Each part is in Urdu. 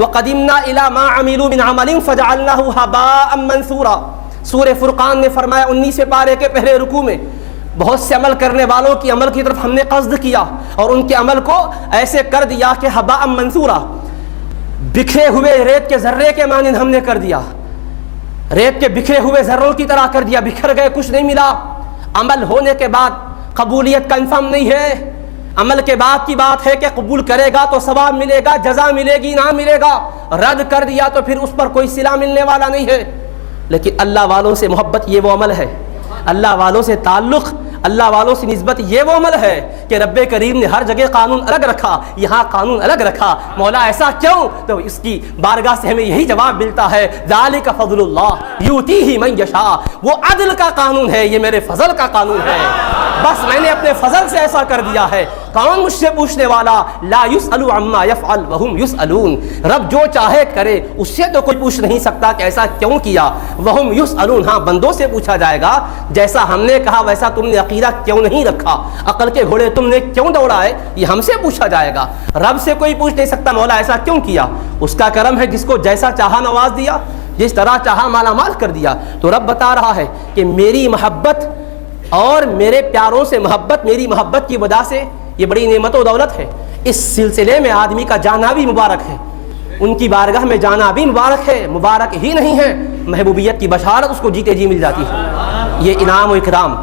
وَقَدِمْنَا إِلَى مَا عَمِلُوا مِنْ عَمَلٍ فَجَعَلْنَاهُ هَبَاءً مَنْثُورًا۔ سورہ فرقان نے فرمایا 19ویں پارے کے پہلے رکوع میں، بہت سے عمل کرنے والوں کی عمل کی طرف ہم نے قصد کیا اور ان کے عمل کو ایسے کر دیا کہ ہباء منثورا، بکھرے ہوئے ریت کے ذرے کے مانند ہم نے کر دیا، ریت کے بکھرے ہوئے ذروں کی طرح کر دیا، بکھر گئے، کچھ نہیں ملا۔ عمل ہونے کے بعد قبولیت کنفرم نہیں ہے، عمل کے بعد کی بات ہے کہ قبول کرے گا تو ثواب ملے گا، جزا ملے گی، انعام ملے گا، رد کر دیا تو پھر اس پر کوئی صلہ ملنے والا نہیں ہے۔ لیکن اللہ والوں سے محبت یہ وہ عمل ہے، اللہ والوں سے تعلق، اللہ والوں سے نسبت یہ وہ عمل ہے کہ رب کریم نے ہر جگہ قانون الگ رکھا، یہاں قانون الگ رکھا۔ مولا ایسا کیوں؟ تو اس کی بارگاہ سے ہمیں یہی جواب ملتا ہے، ذالک فضل اللہ یؤتیہ من یشاء، وہ عدل کا قانون ہے، یہ میرے فضل کا قانون ہے، بس میں نے اپنے فضل سے ایسا کر دیا ہے۔ کون مجھ سے پوچھنے والا؟ لا یسأل عما یفعل وہم یسألون، رب جو چاہے کرے، اس سے تو کوئی پوچھ نہیں سکتا کہ ایسا کیوں کیا۔ وہم یسألون، ہاں بندوں سے پوچھا جائے گا، جیسا ہم نے کہا ویسا تم نے عقیدہ کیوں نہیں رکھا، عقل کے گھوڑے تم نے کیوں دوڑائے، یہ ہم سے پوچھا جائے گا۔ رب سے کوئی پوچھ نہیں سکتا مولا ایسا کیوں کیا، اس کا کرم ہے، جس کو جیسا چاہا نواز دیا، جس طرح چاہا مالا مال کر دیا۔ تو رب بتا رہا ہے کہ میری محبت اور میرے پیاروں سے محبت، میری محبت کی وجہ سے یہ بڑی نعمت و دولت ہے۔ اس سلسلے میں آدمی کا جانا بھی مبارک ہے، ان کی بارگاہ میں جانا بھی مبارک ہے، مبارک ہی نہیں ہے، محبوبیت کی بشارت اس کو جیتے جی مل جاتی ہے۔ یہ انعام و اکرام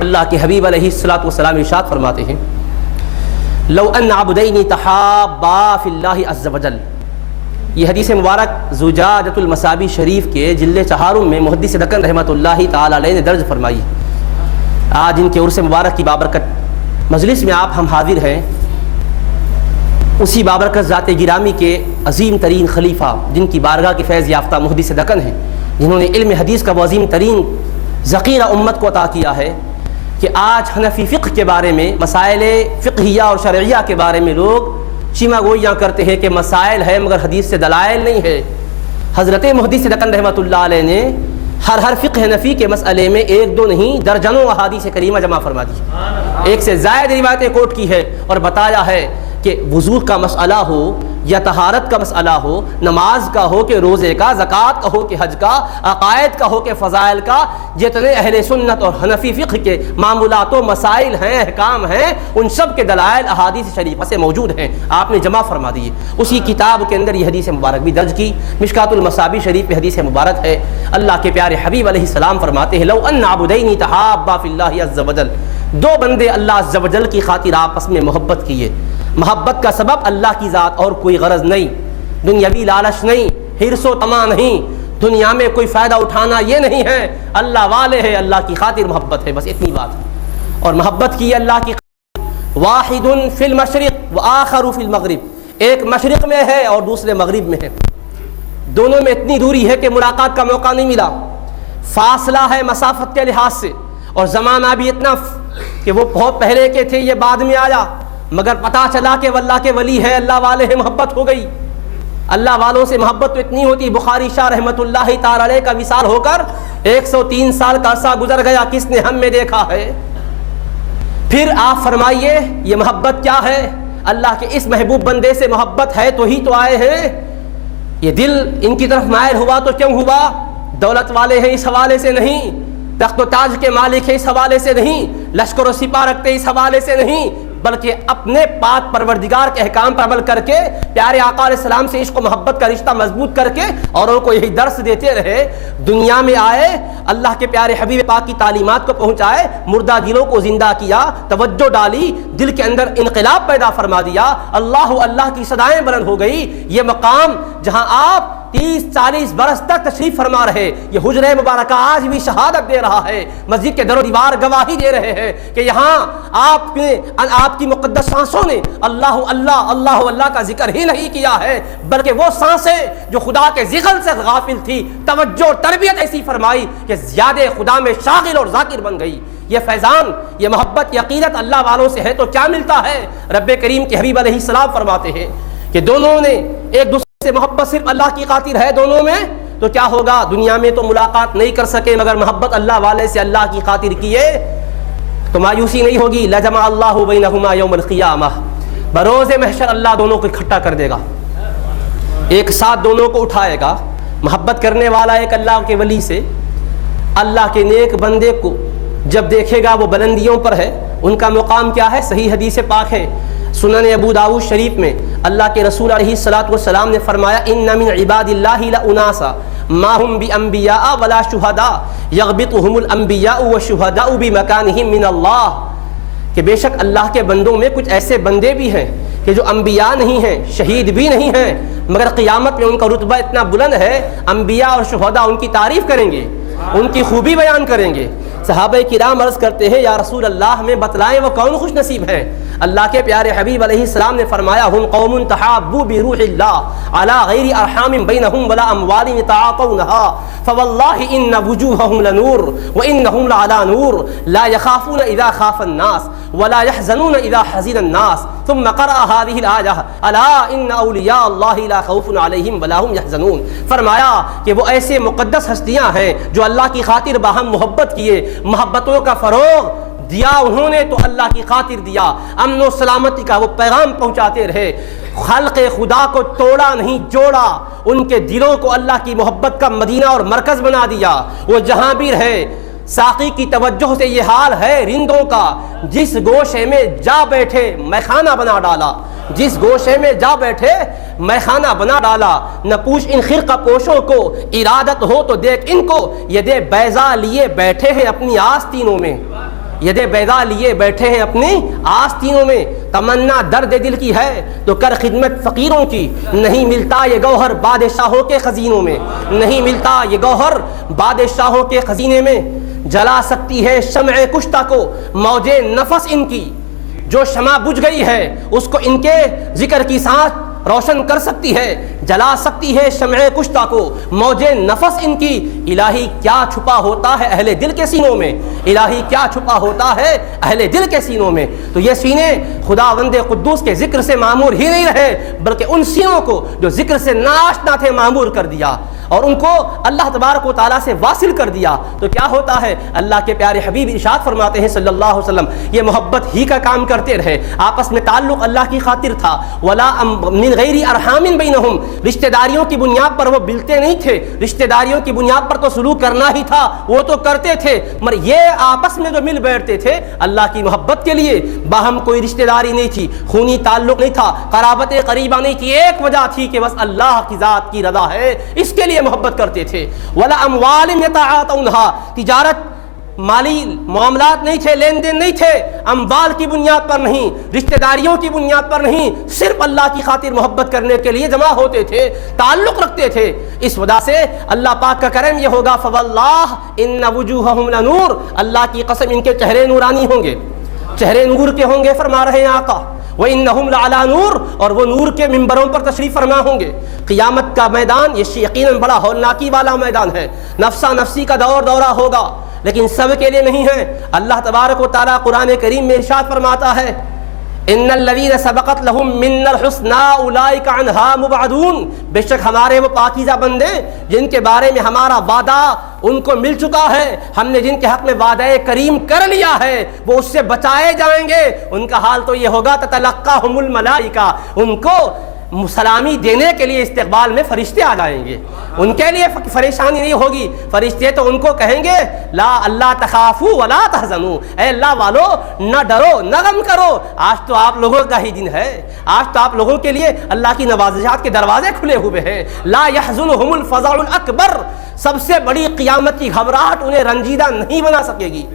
اللہ کے حبیب علیہ الصلوۃ والسلام ارشاد فرماتے ہیں، لو ان عبدین تحابا فی اللہ عز وجل، یہ حدیث مبارک زجاجۃ المصابیح شریف کے جلد چہارم میں محدث دکن رحمۃ اللہ تعالی علیہ نے درج فرمائی۔ آج ان کے عرس مبارک کی بابرکت مجلس میں ہم حاضر ہیں، اسی بابرکت ذات گرامی کے عظیم ترین خلیفہ، جن کی بارگاہ کے فیض یافتہ محدث دکن ہیں، جنہوں نے علم حدیث کا وہ عظیم ترین ذخیرہ امت کو عطا کیا ہے کہ آج حنفی فقہ کے بارے میں، مسائل فقہیہ اور شرعیہ کے بارے میں لوگ چیما گوئیاں کرتے ہیں کہ مسائل ہے مگر حدیث سے دلائل نہیں ہے۔ حضرت محدث دکن رحمۃ اللہ علیہ نے ہر فقہ حنفی کے مسئلے میں ایک دو نہیں درجنوں احادیث کریمہ جمع فرما دی، ایک سے زائد روایتیں کوٹ کی ہے اور بتایا ہے کہ وضو کا مسئلہ ہو یا طہارت کا مسئلہ ہو، نماز کا ہو کہ روزے کا، زکوٰۃ کا ہو کہ حج کا، عقائد کا ہو کہ فضائل کا، جتنے اہل سنت اور حنفی فقہ کے معمولات و مسائل ہیں، احکام ہیں، ان سب کے دلائل احادیث شریفہ سے موجود ہیں، آپ نے جمع فرما دیے۔ اسی کتاب کے اندر یہ حدیث مبارک بھی درج کی، مشکات المصابیح شریف میں حدیث مبارک ہے۔ اللہ کے پیارے حبیب علیہ السلام فرماتے ہیں، لو ان عبدین تحابا فی اللہ عز وجل، دو بندے اللہ عز وجل کی خاطر آپس میں محبت کیے، محبت کا سبب اللہ کی ذات اور کوئی غرض نہیں، دنیاوی لالچ نہیں، حرص و طمع نہیں، دنیا میں کوئی فائدہ اٹھانا یہ نہیں ہے، اللہ والے ہیں، اللہ کی خاطر محبت ہے، بس اتنی بات ہے۔ اور محبت کی اللہ کی واحد فی المشرق وآخر فی المغرب، ایک مشرق میں ہے اور دوسرے مغرب میں ہے، دونوں میں اتنی دوری ہے کہ ملاقات کا موقع نہیں ملا، فاصلہ ہے مسافت کے لحاظ سے، اور زمانہ بھی اتنا کہ وہ بہت پہلے کے تھے، یہ بعد میں آیا، مگر پتہ چلا کہ وہ اللہ کے ولی ہے، اللہ والے ہیں، محبت ہو گئی۔ اللہ والوں سے محبت تو اتنی ہوتی، بخاری شاہ رحمۃ اللہ تعالی علیہ کا وصال ہو کر 103 سال کا عرصہ گزر گیا، کس نے ہم میں دیکھا ہے؟ پھر آپ فرمائیے یہ محبت کیا ہے؟ اللہ کے اس محبوب بندے سے محبت ہے تو ہی تو آئے ہیں، یہ دل ان کی طرف مائل ہوا تو کیوں ہوا؟ دولت والے ہیں اس حوالے سے نہیں، تخت و تاج کے مالک ہیں اس حوالے سے نہیں، لشکر و سپاہ رکھتے اس حوالے سے نہیں، بلکہ اپنے پاک پروردگار کے احکام پر عمل کر کے، پیارے آقا علیہ السلام سے عشق و محبت کا رشتہ مضبوط کر کے اوروں کو یہی درس دیتے رہے، دنیا میں آئے، اللہ کے پیارے حبیب پاک کی تعلیمات کو پہنچائے، مردہ دلوں کو زندہ کیا، توجہ ڈالی، دل کے اندر انقلاب پیدا فرما دیا، اللہ اللہ کی صدائیں بلند ہو گئی۔ یہ مقام جہاں آپ 30-40 برس تک تشریف فرما رہے، یہ حجرہ مبارکہ آج بھی شہادت دے رہا ہے، مسجد کے در و دیوار گواہی دے رہے ہیں کہ یہاں آپ کی مقدس سانسوں نے اللہ اللہ اللہ اللہ کا ذکر ہی نہیں کیا ہے، بلکہ وہ سانسیں جو خدا کے ذکر سے غافل تھی، توجہ اور تربیت ایسی فرمائی کہ زیادہ خدا میں شاغل اور ذاکر بن گئی۔ یہ فیضان، یہ محبت، یہ عقیدت اللہ والوں سے ہے تو کیا ملتا ہے؟ رب کریم کے حبیب علیہ السلام فرماتے ہیں کہ دونوں نے ایک دوسرے سے محبت صرف اللہ کی خاطر ہے دونوں میں، تو کیا ہوگا؟ دنیا میں تو ملاقات نہیں کر سکے، مگر محبت اللہ والے سے اللہ کی خاطر کیے تو مایوسی نہیں ہوگی۔ لجمع اللہ بینہما یوم القیامہ، بروز محشر اللہ دونوں کو اکٹھا کر دے گا۔ ایک ساتھ دونوں کو اٹھائے گا. محبت کرنے والا ایک اللہ کے ولی سے اللہ کے نیک بندے کو جب دیکھے گا وہ بلندیوں پر ہے. ان کا مقام کیا ہے؟ صحیح حدیث پاک ہے سنن ابو داؤد شریف میں اللہ کے رسول علیہ الصلوۃ والسلام نے فرمایا ان من عباد اللہ لاناسا ما هم بانبیاء ولا شہداء یغبطهم الانبیاء والشہداء بمکانهم من اللہ، کہ بے شک اللہ کے بندوں میں کچھ ایسے بندے بھی ہیں کہ جو انبیاء نہیں ہیں، شہید بھی نہیں ہیں، مگر قیامت میں ان کا رتبہ اتنا بلند ہے انبیاء اور شہداء ان کی تعریف کریں گے، ان کی خوبی بیان کریں گے. صحابہ کرام عرض کرتے ہیں یا رسول اللہ ہمیں بتلائیں وہ کون خوش نصیب ہیں؟ اللہ کے پیارے حبیب علیہ السلام نے فرمایا ہم قوم تحابوا بروح اللہ علی غیر ارحام بینہم ولا اموال یتعاطونها فواللہ ان وجوہہم لنور وانہم لعلی نور لا یخافون اذا خاف الناس ولا يحزنون اذا حزن الناس. ثم قرأ هذه الآية الا ان اولیاء اللہ لا خوف علیہم ولا هم يحزنون. فرمایا کہ وہ ایسے مقدس ہستیاں ہیں جو اللہ کی خاطر باہم محبت کیے، محبتوں کا فروغ دیا انہوں نے تو اللہ کی خاطر دیا، امن و سلامتی کا وہ پیغام پہنچاتے رہے، خلق خدا کو توڑا نہیں جوڑا، ان کے دلوں کو اللہ کی محبت کا مدینہ اور مرکز بنا دیا. وہ جہاں بھی رہے ساقی کی توجہ سے یہ حال ہے رندوں کا، جس گوشے میں جا بیٹھے میخانہ بنا ڈالا، جس گوشے میں جا بیٹھے میخانہ بنا ڈالا. نہ پوچھ ان خرقہ پوشوں کو ارادت ہو تو دیکھ ان کو یدے بیضا لیے بیٹھے ہیں اپنی آستینوں میں، یدے بیضا لیے بیٹھے ہیں اپنی آستینوں میں. تمنا درد دل کی ہے تو کر خدمت فقیروں کی، نہیں ملتا یہ گوہر بادشاہوں کے خزینوں میں، نہیں ملتا یہ گوہر بادشاہوں کے خزینے میں. جلا سکتی ہے شمع کشتہ کو موج نفس ان کی، جو شمع بجھ گئی ہے اس کو ان کے ذکر کی سانس روشن کر سکتی ہے. جلا سکتی ہے شمع کشتہ کو موج نفس ان کی. الہی کیا چھپا ہوتا ہے اہل دل کے سینوں میں، الہی کیا چھپا ہوتا ہے اہل دل کے سینوں میں. تو یہ سینے خداوند قدوس کے ذکر سے معمور ہی نہیں رہے بلکہ ان سینوں کو جو ذکر سے ناشنا تھے معمور کر دیا اور ان کو اللہ تبارک و تعالیٰ سے واصل کر دیا. تو کیا ہوتا ہے؟ اللہ کے پیارے حبیب ارشاد فرماتے ہیں صلی اللہ علیہ وسلم یہ محبت ہی کا کام کرتے رہے، آپس میں تعلق اللہ کی خاطر تھا. ولا من غیر ارحام بینہم، رشتہ داریوں کی بنیاد پر وہ ملتے نہیں تھے، رشتہ داریوں کی بنیاد پر تو سلوک کرنا ہی تھا، وہ تو کرتے تھے، مگر یہ آپس میں جو مل بیٹھتے تھے اللہ کی محبت کے لیے، باہم کوئی رشتہ داری نہیں تھی، خونی تعلق نہیں تھا، قرابت قریبہ نہیں تھی، ایک وجہ تھی کہ بس اللہ کی ذات کی رضا ہے، اس کے لیے محبت کرتے تھے. ولا اموال یتعاطونها، تجارت مالی معاملات نہیں تھے، لین دین نہیں تھے، اموال کی بنیاد پر نہیں، رشتہ داریوں کی بنیاد پر نہیں، صرف اللہ کی خاطر محبت کرنے کے لیے جمع ہوتے تھے، تعلق رکھتے تھے. اس وجہ سے اللہ پاک کا کرم یہ ہوگا فواللہ ان وجوہہم لنور، اللہ کی قسم ان کے چہرے نورانی ہوں گے، چہرے نور کے ہوں گے فرما رہے ہیں آقا. وَإِنَّهُمْ لَعَلَىٰ نُورٍ، اور وہ نور کے منبروں پر تشریف فرما ہوں گے. قیامت کا میدان یہ یقیناً بڑا ہولناکی والا میدان ہے، نفسا نفسی کا دورہ ہوگا، لیکن سب کے لیے نہیں ہے. اللہ تبارک و تعالیٰ قرآن کریم میں ارشاد فرماتا ہے ان الذین سبقت لہم منا الحسنی اولئک عنہا مبعدون، بے شک ہمارے وہ پاکیزہ بندے جن کے بارے میں ہمارا وعدہ ان کو مل چکا ہے، ہم نے جن کے حق میں وعدہ کریم کر لیا ہے وہ اس سے بچائے جائیں گے. ان کا حال تو یہ ہوگا تتلقاہم الملائکہ، ان کو سلامی دینے کے لیے استقبال میں فرشتے آ جائیں گے، ان کے لیے پریشانی نہیں ہوگی. فرشتے تو ان کو کہیں گے لا اللہ تخافوا ولا تحزنوا، اے اللہ والو نہ ڈرو نہ غم کرو، آج تو آپ لوگوں کا ہی دن ہے، آج تو آپ لوگوں کے لیے اللہ کی نوازشات کے دروازے کھلے ہوئے ہیں. لا يحزنهم الفزع الاکبر، سب سے بڑی قیامت کی گھبراہٹ انہیں رنجیدہ نہیں بنا سکے گی،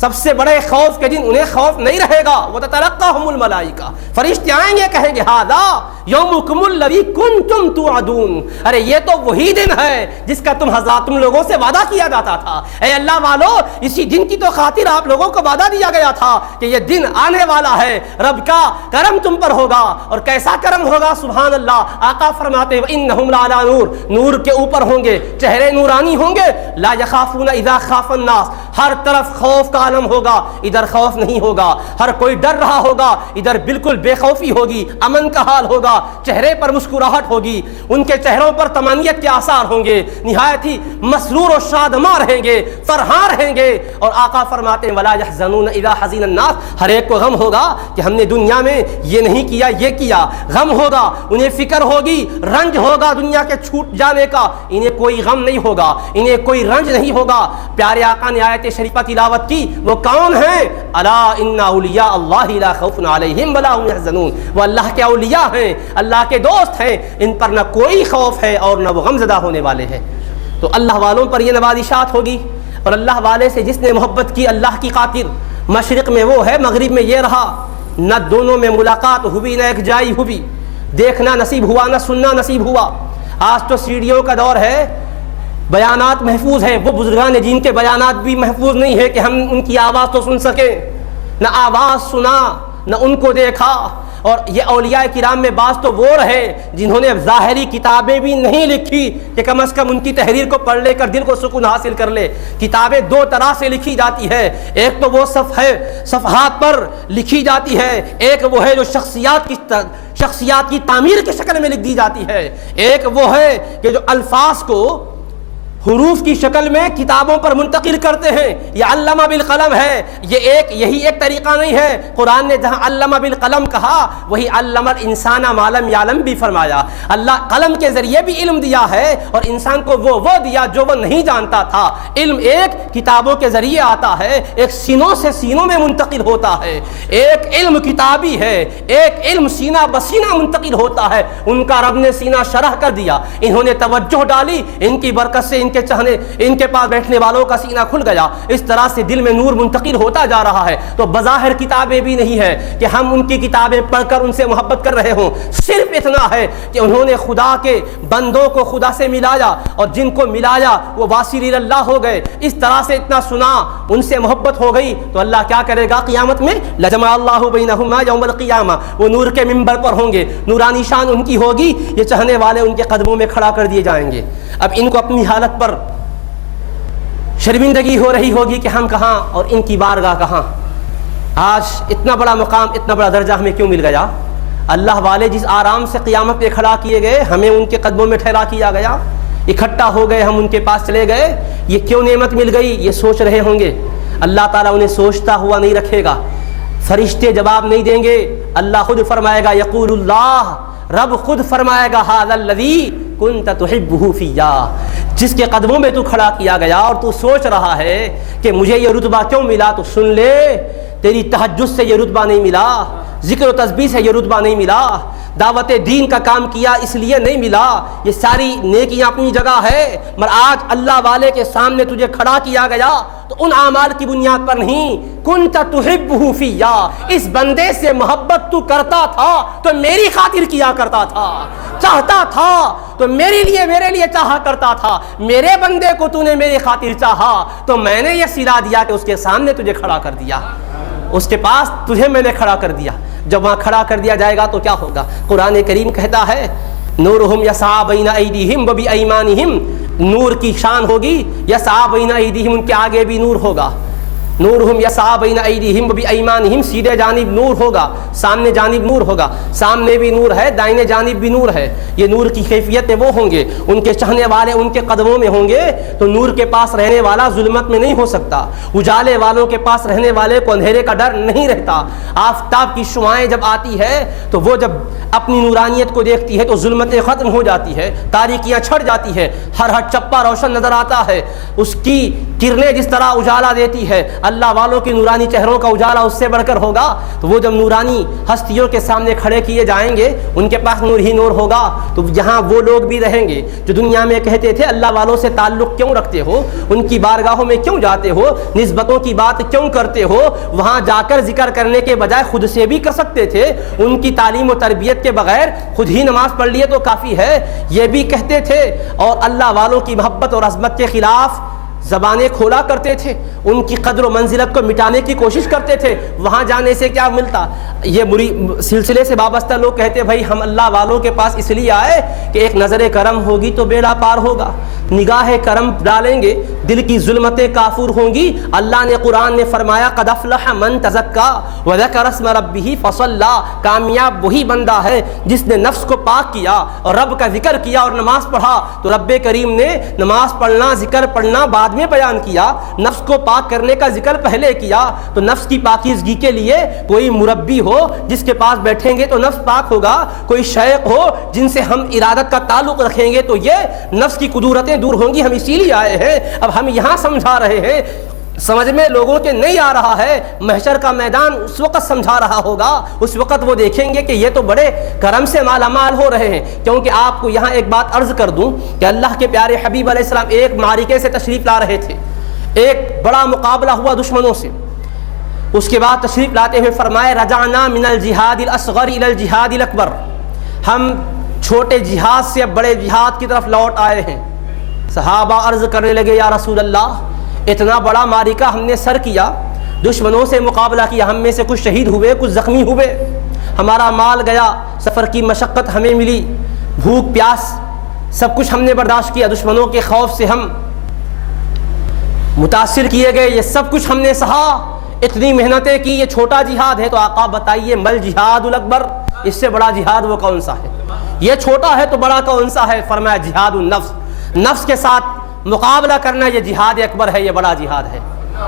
سب سے بڑے خوف کے دن انہیں خوف نہیں رہے گا. وَتَتَلَقَّاهُمُ الْمَلَائِكَةُ، فرشتے آئیں گے کہیں گے ہَذَا يَوْمُكُمُ الَّذِي كُنتُمْ تُوعَدُونَ، ارے یہ تو وہی دن ہے جس کا تم لوگوں سے وعدہ کیا جاتا تھا. اے اللہ والو اسی دن کی تو خاطر آپ لوگوں کو وعدہ دیا گیا تھا کہ یہ دن آنے والا ہے، رب کا کرم تم پر ہوگا. اور کیسا کرم ہوگا سبحان اللہ. آقا فرماتے ہیں وَإِنَّهُمْ لَعَلَىٰ نُورٍ، نور کے اوپر ہوں گے، چہرے نورانی ہوں گے. لا يَخَافُونَ اِذَا خَافَ النَّاسُ ہر طرف خوف کا عالم ہوگا، ادھر خوف نہیں ہوگا، ہر کوئی ڈر رہا ہوگا، ادھر بالکل بے خوفی ہوگی، امن کا حال ہوگا، چہرے پر مسکراہٹ ہوگی، ان کے چہروں پر طمانینت کے آثار ہوں گے، نہایت ہی مسرور و شادماں رہیں گے، فرحاں رہیں گے۔ اور آقا فرماتے ہیں وَلَا يَحْزَنُونَ إِذَا حَزِنَ النَّاسُ، ہر ایک کو غم ہوگا کہ ہم نے دنیا میں یہ نہیں کیا، یہ کیا، غم ہوگا، انہیں فکر ہوگی، رنج ہوگا دنیا کے چھوٹ جانے کا، انہیں کوئی غم نہیں ہوگا، انہیں کوئی رنج نہیں ہوگا۔ پیارے آقا نے آیت شریفہ تلاوت کی، وہ کون ہیں؟ الا ان اولیاء اللہ لا خوف علیہم ولا هم يحزنون، وہ اللہ کے اولیاء ہیں، اللہ کے دوست ہیں، ان پر نہ کوئی خوف ہے اور نہ وہ غم زدہ ہونے والے ہیں۔ تو اللہ والوں پر یہ نوازشات ہوگی، اور اللہ والے سے جس نے محبت کی اللہ کی خاطر، مشرق میں وہ ہے، مغرب میں یہ رہا، نہ دونوں میں ملاقات ہوئی، نہ ایک جائی ہوئی، دیکھنا نصیب ہوا نہ سننا نصیب ہوا۔ آج تو سیڑھیوں کا دور ہے، بیانات محفوظ ہیں، وہ بزرگان جن کے بیانات بھی محفوظ نہیں ہے کہ ہم ان کی آواز تو سن سکیں، نہ آواز سنا نہ ان کو دیکھا۔ اور یہ اولیاء کرام میں بعض تو وہ رہے جنہوں نے ظاہری کتابیں بھی نہیں لکھی کہ کم از کم ان کی تحریر کو پڑھ لے کر دل کو سکون حاصل کر لے۔ کتابیں دو طرح سے لکھی جاتی ہے، ایک تو وہ صفحات پر لکھی جاتی ہے، ایک وہ ہے جو شخصیات کی تعمیر کی شکل میں لکھ دی جاتی ہے، ایک وہ ہے کہ جو الفاظ کو حروف کی شکل میں کتابوں پر منتقل کرتے ہیں، یہ علامہ بالقلم ہے۔ یہی ایک طریقہ نہیں ہے، قرآن نے جہاں علامہ بالقلم کہا وہی علم الانسان ما لم یعلم بھی فرمایا۔ اللہ قلم کے ذریعے بھی علم دیا ہے اور انسان کو وہ دیا جو وہ نہیں جانتا تھا۔ علم ایک کتابوں کے ذریعے آتا ہے، ایک سینوں سے سینوں میں منتقل ہوتا ہے، ایک علم کتابی ہے، ایک علم سینہ بسینہ منتقل ہوتا ہے۔ ان کا رب نے سینہ شرح کر دیا، انہوں نے توجہ ڈالی، ان کی برکت سے ان کے پاس بیٹھنے والوں کا سینہ کھل گیا، اس طرح سے دل میں نور منتقل ہوتا جا رہا ہے۔ تو بظاہر کتابیں بھی نہیں ہے کہ ہم ان کی کتابیں پڑھ کر ان سے محبت کر رہے ہوں، صرف اتنا ہے کہ انہوں نے خدا کے بندوں کو خدا سے ملایا، اور جن کو ملایا وہ واصل اللہ ہو گئے۔ اس طرح سے اتنا سنا، ان سے محبت ہو گئی، تو اللہ کیا کرے گا قیامت میں؟ لجمع اللہ بینہما یوم القیامہ، وہ نور کے منبر پر ہوں گے، نورانی شان ان کی ہوگی، یہ چاہنے والے ان کے قدموں میں کھڑا کر دیے جائیں گے۔ اب ان کو اپنی حالت پر شرمندگی ہو رہی ہوگی کہ ہم کہاں اور ان کی بارگاہ کہاں۔ آج اتنا بڑا مقام، اتنا بڑا درجہ ہمیں کیوں مل گیا؟ اللہ والے جس آرام سے قیامت پہ کھڑا کیے گئے، ہمیں ان کے قدموں میں ٹھہرا کیا گیا، اکٹھا ہو گئے، ہم ان کے پاس چلے گئے، یہ کیوں نعمت مل گئی؟ یہ سوچ رہے ہوں گے۔ اللہ تعالیٰ انہیں سوچتا ہوا نہیں رکھے گا، فرشتے جواب نہیں دیں گے، اللہ خود فرمائے گا، یقول اللہ، رب خود فرمائے گا، ھذا الذی کنت تحبہ فیہ، جس کے قدموں میں تو کھڑا کیا گیا اور تو سوچ رہا ہے کہ مجھے یہ رتبہ کیوں ملا، تو سن لے، تیری تہجد سے یہ رتبہ نہیں ملا، ذکر و تسبیح سے یہ رتبہ نہیں ملا، دعوت دین کا کام کیا اس لیے نہیں ملا، یہ ساری نیکیاں اپنی جگہ ہے، مگر آج اللہ والے کے سامنے تجھے کھڑا کیا گیا تو ان اعمال کی بنیاد پر نہیں، کنت تحبہ فیہ، اس بندے سے محبت تو کرتا تھا تو میری خاطر کیا کرتا تھا، چاہتا تھا تو میرے لیے چاہا کرتا تھا، میرے بندے کو تو نے میری خاطر چاہا تو میں نے یہ صلہ دیا کہ اس کے سامنے تجھے کھڑا کر دیا، اس کے پاس تجھے میں نے کھڑا کر دیا۔ جب وہاں کھڑا کر دیا جائے گا تو کیا ہوگا؟ قرآن کریم کہتا ہے نورہم یسعی بین ایدیہم و بایمانہم، نور کی شان ہوگی، یسعی بین ایدیہم، ان کے آگے بھی نور ہوگا، نورہم یسعی بین ایدیہم و بایمانہم، سیدھے جانب نور ہوگا، سامنے جانب نور ہوگا، سامنے بھی نور ہے، دائیں جانب بھی نور ہے۔ یہ نور کی کیفیتیں وہ ہوں گے، ان کے چاہنے والے ان کے قدموں میں ہوں گے، تو نور کے پاس رہنے والا ظلمت میں نہیں ہو سکتا، اجالے والوں کے پاس رہنے والے کو اندھیرے کا ڈر نہیں رہتا۔ آفتاب کی شعاعیں جب آتی ہے تو وہ جب اپنی نورانیت کو دیکھتی ہے تو ظلمتیں ختم ہو جاتی ہے، تاریکیاں چھٹ جاتی ہے، ہر چپا روشن نظر آتا ہے، اس کی کرنیں جس طرح اجالا دیتی ہے، اللہ والوں کی نورانی چہروں کا اجالا اس سے بڑھ کر ہوگا۔ تو وہ جب نورانی ہستیوں کے سامنے کھڑے کیے جائیں گے، ان کے پاس نور ہی نور ہوگا، تو یہاں وہ لوگ بھی رہیں گے جو دنیا میں کہتے تھے اللہ والوں سے تعلق کیوں رکھتے ہو، ان کی بارگاہوں میں کیوں جاتے ہو، نسبتوں کی بات کیوں کرتے ہو، وہاں جا کر ذکر کرنے کے بجائے خود سے بھی کر سکتے تھے، ان کی تعلیم و تربیت کے بغیر خود ہی نماز پڑھ لیے تو کافی ہے، یہ بھی کہتے تھے، اور اللہ والوں کی محبت اور عظمت کے خلاف زبانیں کھولا کرتے تھے، ان کی قدر و منزلت کو مٹانے کی کوشش کرتے تھے۔ وہاں جانے سے کیا ملتا؟ یہ سلسلے سے وابستہ لوگ کہتے بھائی ہم اللہ والوں کے پاس اس لیے آئے کہ ایک نظر کرم ہوگی تو بیڑا پار ہوگا، نگاہ کرم ڈالیں گے، دل کی ظلمتیں کافور ہوں گی۔ اللہ نے قرآن میں فرمایا قد افلح من تزکا وذکر اسم ربہ فصلی، کامیاب وہی بندہ ہے جس نے نفس کو پاک کیا اور رب کا ذکر کیا اور نماز پڑھا۔ تو رب کریم نے نماز پڑھنا، ذکر پڑھنا بعد میں بیان کیا، نفس کو پاک کرنے کا ذکر پہلے کیا۔ تو نفس کی پاکیزگی کے لیے کوئی مربی ہو جس کے پاس بیٹھیں گے تو نفس پاک ہوگا، کوئی شیخ ہو جن سے ہم ارادت کا تعلق رکھیں گے تو یہ نفس کی قدورتیں دور ہوں گی۔ ہم اسی لیے آئے ہیں، اب ہم یہاں سمجھا رہے ہیں، سمجھ میں لوگوں کے نہیں آ رہا ہے، محشر کا میدان اس وقت سمجھا رہا ہوگا، اس وقت وہ دیکھیں گے کہ یہ تو بڑے کرم سے مالا مال ہو رہے ہیں۔ کیونکہ آپ کو یہاں ایک بات عرض کر دوں کہ اللہ کے پیارے حبیب علیہ السلام ایک معرکے سے تشریف لا رہے تھے، ایک بڑا مقابلہ ہوا دشمنوں سے، اس کے بعد تشریف لاتے ہوئے فرمائے رجعنا من الجہاد الاصغر الى الجہاد الاکبر، ہم چھوٹے جہاد سے اب بڑے جہاد کی طرف لوٹ آئے ہیں۔ صحابہ عرض کرنے لگے یا رسول اللہ اتنا بڑا معرکہ ہم نے سر کیا، دشمنوں سے مقابلہ کیا، ہم میں سے کچھ شہید ہوئے، کچھ زخمی ہوئے، ہمارا مال گیا، سفر کی مشقت ہمیں ملی، بھوک پیاس سب کچھ ہم نے برداشت کیا، دشمنوں کے خوف سے ہم متاثر کیے گئے، یہ سب کچھ ہم نے سہا، اتنی محنتیں کی، یہ چھوٹا جہاد ہے۔ تو آقا بتائیے مل جہاد الاکبر، اس سے بڑا جہاد وہ کون سا ہے؟ یہ چھوٹا ہے تو بڑا کون سا ہے؟ فرمایا جہاد النفس، نفس کے ساتھ مقابلہ کرنا یہ جہاد اکبر ہے، یہ بڑا جہاد ہے۔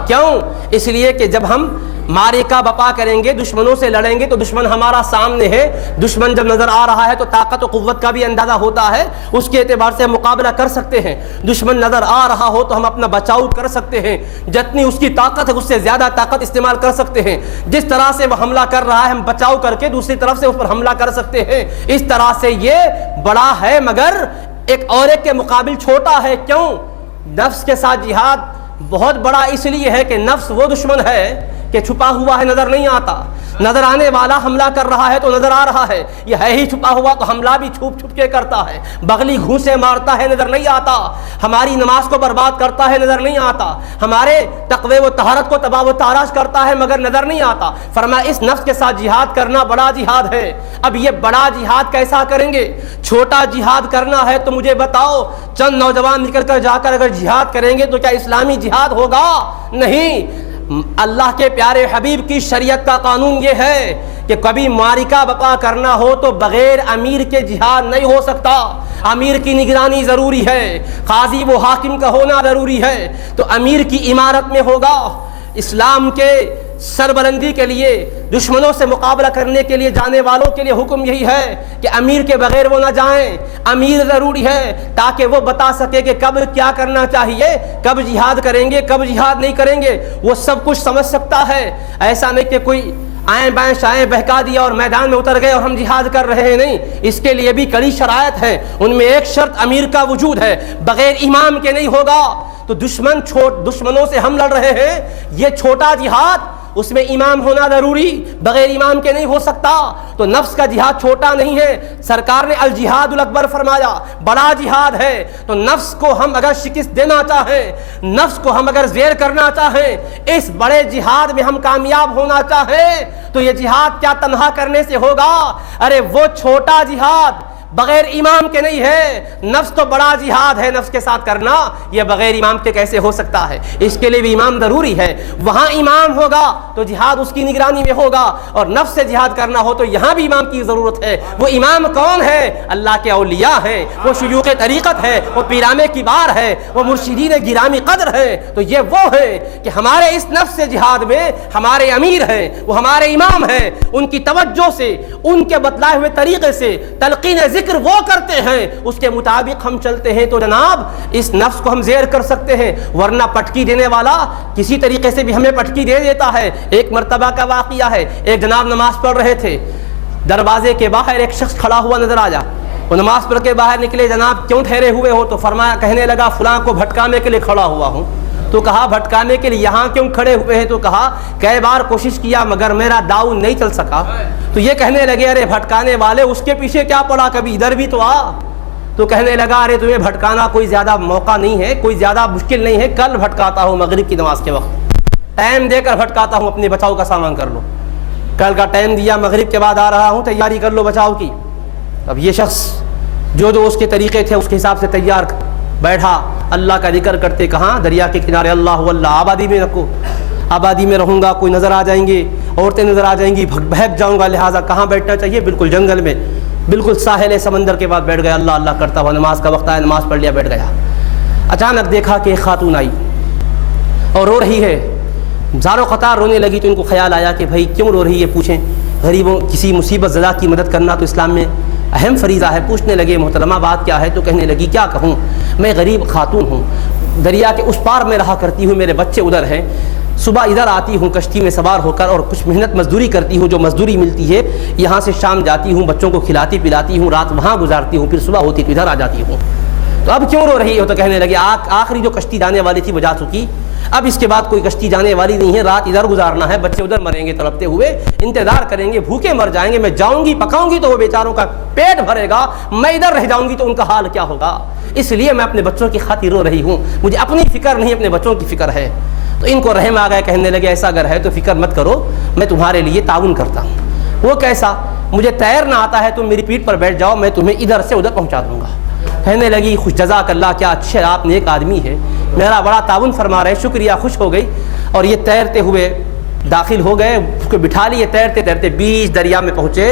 کیوں؟ اس لیے کہ جب ہم معرکہ بپا کریں گے، دشمنوں سے لڑیں گے تو دشمن ہمارا سامنے ہے، دشمن جب نظر آ رہا ہے تو طاقت و قوت کا بھی اندازہ ہوتا ہے، اس کے اعتبار سے ہم مقابلہ کر سکتے ہیں۔ دشمن نظر آ رہا ہو تو ہم اپنا بچاؤ کر سکتے ہیں، جتنی اس کی طاقت ہے اس سے زیادہ طاقت استعمال کر سکتے ہیں۔ جس طرح سے وہ حملہ کر رہا ہے ہم بچاؤ کر کے دوسری طرف سے اس پر حملہ کر سکتے ہیں۔ اس طرح سے یہ بڑا ہے مگر ایک اور ایک کے مقابل چھوٹا ہے۔ کیوں؟ نفس کے ساتھ جہاد بہت بڑا اس لیے ہے کہ نفس وہ دشمن ہے کہ چھپا ہوا ہے، نظر نہیں آتا، نظر آنے والا حملہ کر رہا ہے تو نظر آ رہا ہے، یہ ہے ہی چھپا ہوا تو حملہ بھی چھپ چھپ کے کرتا ہے، بغلی گھوسے مارتا ہے نظر نہیں آتا، ہماری نماز کو برباد کرتا ہے نظر نہیں آتا، ہمارے تقوی و طہارت کو تباہ و تاراج کرتا ہے مگر نظر نہیں آتا۔ فرمایا اس نفس کے ساتھ جہاد کرنا بڑا جہاد ہے۔ اب یہ بڑا جہاد کیسا کریں گے؟ چھوٹا جہاد کرنا ہے تو مجھے بتاؤ، چند نوجوان نکل کر جا کر اگر جہاد کریں گے تو کیا اسلامی جہاد ہوگا؟ نہیں۔ اللہ کے پیارے حبیب کی شریعت کا قانون یہ ہے کہ کبھی معرکہ بپا کرنا ہو تو بغیر امیر کے جہاد نہیں ہو سکتا، امیر کی نگرانی ضروری ہے، قاضی و حاکم کا ہونا ضروری ہے، تو امیر کی امارت میں ہوگا۔ اسلام کے سربلندی کے لیے، دشمنوں سے مقابلہ کرنے کے لیے جانے والوں کے لیے حکم یہی ہے کہ امیر کے بغیر وہ نہ جائیں، امیر ضروری ہے تاکہ وہ بتا سکے کہ کب کیا کرنا چاہیے، کب جہاد کریں گے، کب جہاد نہیں کریں گے، وہ سب کچھ سمجھ سکتا ہے۔ ایسا نہیں کہ کوئی آئیں بائیں شائیں بہکا دیا اور میدان میں اتر گئے اور ہم جہاد کر رہے ہیں، نہیں، اس کے لیے بھی کڑی شرائط ہے، ان میں ایک شرط امیر کا وجود ہے، بغیر امام کے نہیں ہوگا۔ تو دشمنوں سے ہم لڑ رہے ہیں، یہ چھوٹا جہاد، اس میں امام ہونا ضروری، بغیر امام کے نہیں ہو سکتا۔ تو نفس کا جہاد چھوٹا نہیں ہے، سرکار نے الجہاد الاکبر فرمایا، بڑا جہاد ہے۔ تو نفس کو ہم اگر شکست دینا چاہیں، نفس کو ہم اگر زیر کرنا چاہیں، اس بڑے جہاد میں ہم کامیاب ہونا چاہیں تو یہ جہاد کیا تنہا کرنے سے ہوگا؟ ارے وہ چھوٹا جہاد بغیر امام کے نہیں ہے، نفس تو بڑا جہاد ہے، نفس کے ساتھ کرنا یہ بغیر امام کے کیسے ہو سکتا ہے؟ اس کے لیے بھی امام ضروری ہے، وہاں امام ہوگا تو جہاد اس کی نگرانی میں ہوگا، اور نفس سے جہاد کرنا ہو تو یہاں بھی امام کی ضرورت ہے۔ وہ امام کون ہے؟ اللہ کے اولیاء ہیں، وہ شیوخ طریقت ہے، وہ پیرام کبار ہے، وہ مرشدین گرامی قدر ہے۔ تو یہ وہ ہے کہ ہمارے اس نفس سے جہاد میں ہمارے امیر ہیں، وہ ہمارے امام ہیں، ان کی توجہ سے، ان کے بتلائے ہوئے طریقے سے تلقین ذکر وہ کرتے ہیں، اس کے مطابق ہم چلتے ہیں تو جناب اس نفس کو ہم زیر کر سکتے ہیں، ورنہ پٹکی دینے والا کسی طریقے سے بھی ہمیں پٹکی دے دیتا ہے۔ ایک مرتبہ کا واقعہ ہے، ایک جناب نماز پڑھ رہے تھے، دروازے کے باہر ایک شخص کھڑا ہوا نظر آیا، وہ نماز پڑھ کے باہر نکلے، جناب کیوں ٹھہرے ہوئے ہو؟ تو فرمایا، کہنے لگا فلاں کو بھٹکانے کے لیے کھڑا ہوا ہوں۔ تو کہا بھٹکانے کے لیے یہاں کیوں کھڑے ہوئے ہیں؟ تو کہا کئی بار کوشش کیا مگر میرا داؤ نہیں چل سکا۔ تو یہ کہنے لگے، ارے بھٹکانے والے اس کے پیچھے کیا پڑا، کبھی ادھر بھی تو آ۔ تو کہنے لگا، ارے تمہیں بھٹکانا کوئی زیادہ موقع نہیں ہے، کوئی زیادہ مشکل نہیں ہے، کل بھٹکاتا ہوں مغرب کی نماز کے وقت، ٹائم دے کر بھٹکاتا ہوں، اپنے بچاؤ کا سامان کر لو۔ کل کا ٹائم دیا، مغرب کے بعد آ رہا ہوں، تیاری کر لو بچاؤ کی۔ اب یہ شخص جو اس کے طریقے تھے اس کے حساب سے تیار بیٹھا، اللہ کا ذکر کرتے کہاں؟ دریا کے کنارے اللہ اللہ، آبادی میں رکھو، آبادی میں رہوں گا، کوئی نظر آ جائیں گے، عورتیں نظر آ جائیں گی، بہک جاؤں گا، لہٰذا کہاں بیٹھنا چاہیے؟ بالکل جنگل میں، بالکل ساحل سمندر کے بعد بیٹھ گیا، اللہ اللہ کرتا ہوا، نماز کا وقت آیا، نماز پڑھ لیا، بیٹھ گیا۔ اچانک دیکھا کہ ایک خاتون آئی اور رو رہی ہے، زاروں قطار رونے لگی، تو ان کو خیال آیا کہ بھائی کیوں رو رہی ہے، پوچھیں، غریبوں کسی مصیبت زدہ کی مدد کرنا تو اسلام میں اہم فریضہ ہے۔ پوچھنے لگے محترمہ بات کیا ہے؟ تو کہنے لگی کیا کہوں، میں غریب خاتون ہوں، دریا کے اس پار میں رہا کرتی ہوں، میرے بچے ادھر ہیں، صبح ادھر آتی ہوں کشتی میں سوار ہو کر اور کچھ محنت مزدوری کرتی ہوں، جو مزدوری ملتی ہے یہاں سے شام جاتی ہوں، بچوں کو کھلاتی پلاتی ہوں، رات وہاں گزارتی ہوں، پھر صبح ہوتی تو ادھر آ جاتی ہوں، تو اب کیوں رو رہی ہو؟ تو کہنے لگے آخری جو کشتی جانے والی تھی وہ جا چکی، اب اس کے بعد کوئی کشتی جانے والی نہیں ہے، رات ادھر گزارنا ہے، بچے ادھر مریں گے تڑپتے ہوئے، انتظار کریں گے، بھوکے مر جائیں گے، میں جاؤں گی پکاؤں گی تو وہ بیچاروں کا پیٹ بھرے گا، میں ادھر رہ جاؤں گی تو ان کا حال کیا ہوگا، اس لیے میں اپنے بچوں کی خاطر رو رہی ہوں، مجھے اپنی فکر نہیں اپنے بچوں کی فکر ہے۔ تو ان کو رحم آ گیا، کہنے لگے ایسا اگر ہے تو فکر مت کرو، میں تمہارے لیے تعاون کرتا ہوں۔ وہ کیسا؟ مجھے تیرنا آتا ہے، تم میری پیٹھ پر بیٹھ جاؤ، میں تمہیں ادھر سے ادھر پہنچا دوں گا۔ کہنے لگی خوش جزاک اللہ، کیا اچھے آپ نیک آدمی ہے، میرا بڑا تعاون فرما رہے، شکریہ، خوش ہو گئی، اور یہ تیرتے ہوئے داخل ہو گئے، اس کو بٹھا لیے، تیرتے تیرتے بیچ دریا میں پہنچے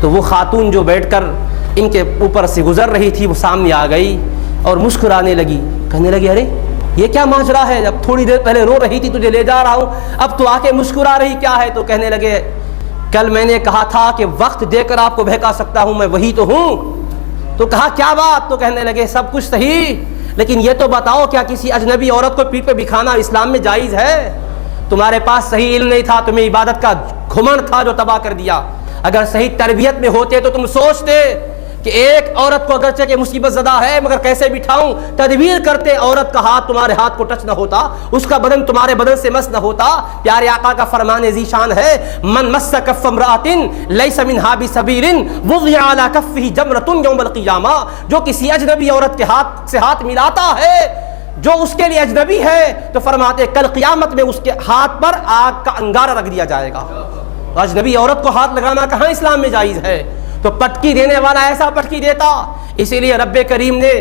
تو وہ خاتون جو بیٹھ کر ان کے اوپر سے گزر رہی تھی وہ سامنے آ گئی اور مسکرانے لگی، کہنے لگی ارے یہ کیا ماجرا ہے، جب تھوڑی دیر پہلے رو رہی تھی تجھے لے جا رہا ہوں، اب تو آ کے مسکرا رہی، کیا ہے؟ تو کہنے لگے کل میں نے کہا تھا کہ وقت دے کر آپ کو بہکا سکتا ہوں، میں وہی تو ہوں۔ تو کہا کیا بات؟ تو کہنے لگے سب کچھ صحیح، لیکن یہ تو بتاؤ کیا کسی اجنبی عورت کو پیٹھ پہ بکھانا اسلام میں جائز ہے؟ تمہارے پاس صحیح علم نہیں تھا، تمہیں عبادت کا گھمنڈ تھا جو تباہ کر دیا، اگر صحیح تربیت میں ہوتے تو تم سوچتے کہ ایک عورت کو اگرچہ کہ مصیبت زدہ ہے مگر کیسے بٹھاؤں، تدبیر کرتے، عورت کا ہاتھ تمہارے ہاتھ کو ٹچ نہ ہوتا، اس کا بدن تمہارے بدن سے مس نہ ہوتا۔ پیارے آقا کا فرمان ذیشان ہے من مس کف امرأۃ لیس منہا بسبیل وضع علی کفہ جمرۃ یوم القیامہ، جو کسی اجنبی عورت کے ہاتھ سے ہاتھ ملاتا ہے جو اس کے لیے اجنبی ہے، تو فرماتے کل قیامت میں اس کے ہاتھ پر آگ کا انگارہ رکھ دیا جائے گا۔ اجنبی عورت کو ہاتھ لگانا کہاں اسلام میں جائز ہے؟ تو پٹکی دینے والا ایسا پٹکی دیتا، اسی لیے رب کریم نے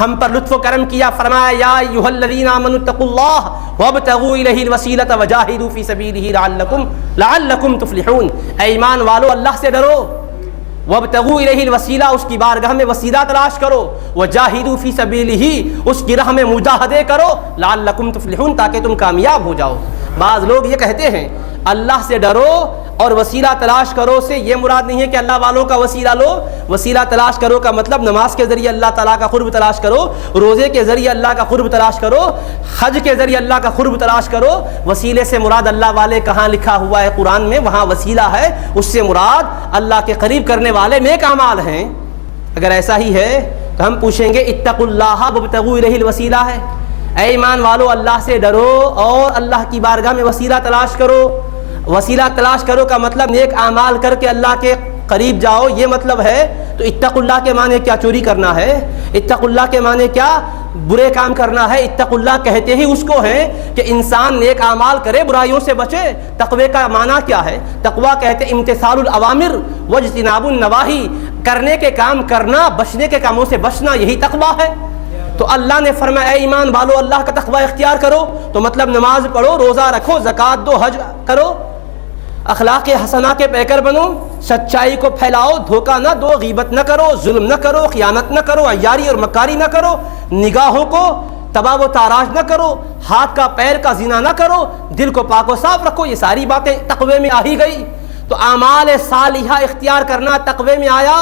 ہم پر لطف و کرم کیا، فرمایا یا ایھا الذین آمنوا اتقوا اللہ وابتغوا الیہ الوسیلۃ وجاہدوا فی سبیلہ لعلکم تفلحون، اے ایمان والو اللہ سے ڈرو، وابتغوا الیہ الوسیلہ، اس کی بارگاہ میں وسیلہ تلاش کرو، وجاہدوا فی سبیلہ، اس کی راہ میں مجاہدے کرو، لعلکم تفلحون، تاکہ تم کامیاب ہو جاؤ۔ بعض لوگ یہ کہتے ہیں اللہ سے ڈرو اور وسیلہ تلاش کرو سے یہ مراد نہیں ہے کہ اللہ والوں کا وسیلہ لو، وسیلہ تلاش کرو کا مطلب نماز کے ذریعے اللہ تعالیٰ کا قرب تلاش کرو، روزے کے ذریعے اللہ کا قرب تلاش کرو، حج کے ذریعے اللہ کا قرب تلاش کرو۔ وسیلے سے مراد اللہ والے کہاں لکھا ہوا ہے قرآن میں؟ وہاں وسیلہ ہے، اس سے مراد اللہ کے قریب کرنے والے نیک اعمال ہیں۔ اگر ایسا ہی ہے تو ہم پوچھیں گے اتقوا اللہ وابتغوا الیہ الوسیلہ ہے، اے ایمان والو اللہ سے ڈرو اور اللہ کی بارگاہ میں وسیلہ تلاش کرو۔ وسیلہ تلاش کرو کا مطلب نیک اعمال کر کے اللہ کے قریب جاؤ، یہ مطلب ہے۔ تو اتقوا اللہ کے معنی کیا؟ چوری کرنا ہے؟ اتقوا اللہ کے معنی کیا؟ برے کام کرنا ہے؟ اتقوا اللہ کہتے ہی اس کو ہے کہ انسان نیک اعمال کرے، برائیوں سے بچے۔ تقوی کا معنی کیا ہے؟ تقوی کہتے امتثال الاوامر واجتناب النواہی، کرنے کے کام کرنا، بچنے کے کاموں سے بچنا، یہی تقوی ہے۔ تو اللہ نے فرمایا اے ایمان والو اللہ کا تقوی اختیار کرو، تو مطلب نماز پڑھو، روزہ رکھو، زکوٰۃ دو، حج کرو، اخلاق حسنہ کے پیکر بنو، سچائی کو پھیلاؤ، دھوکہ نہ دو، غیبت نہ کرو، ظلم نہ کرو، خیانت نہ کرو، عیاری اور مکاری نہ کرو، نگاہوں کو تباہ و تاراج نہ کرو، ہاتھ کا پیر کا زنا نہ کرو، دل کو پاک و صاف رکھو۔ یہ ساری باتیں تقوی میں آ ہی گئی۔ تو اعمال صالحہ اختیار کرنا تقوی میں آیا۔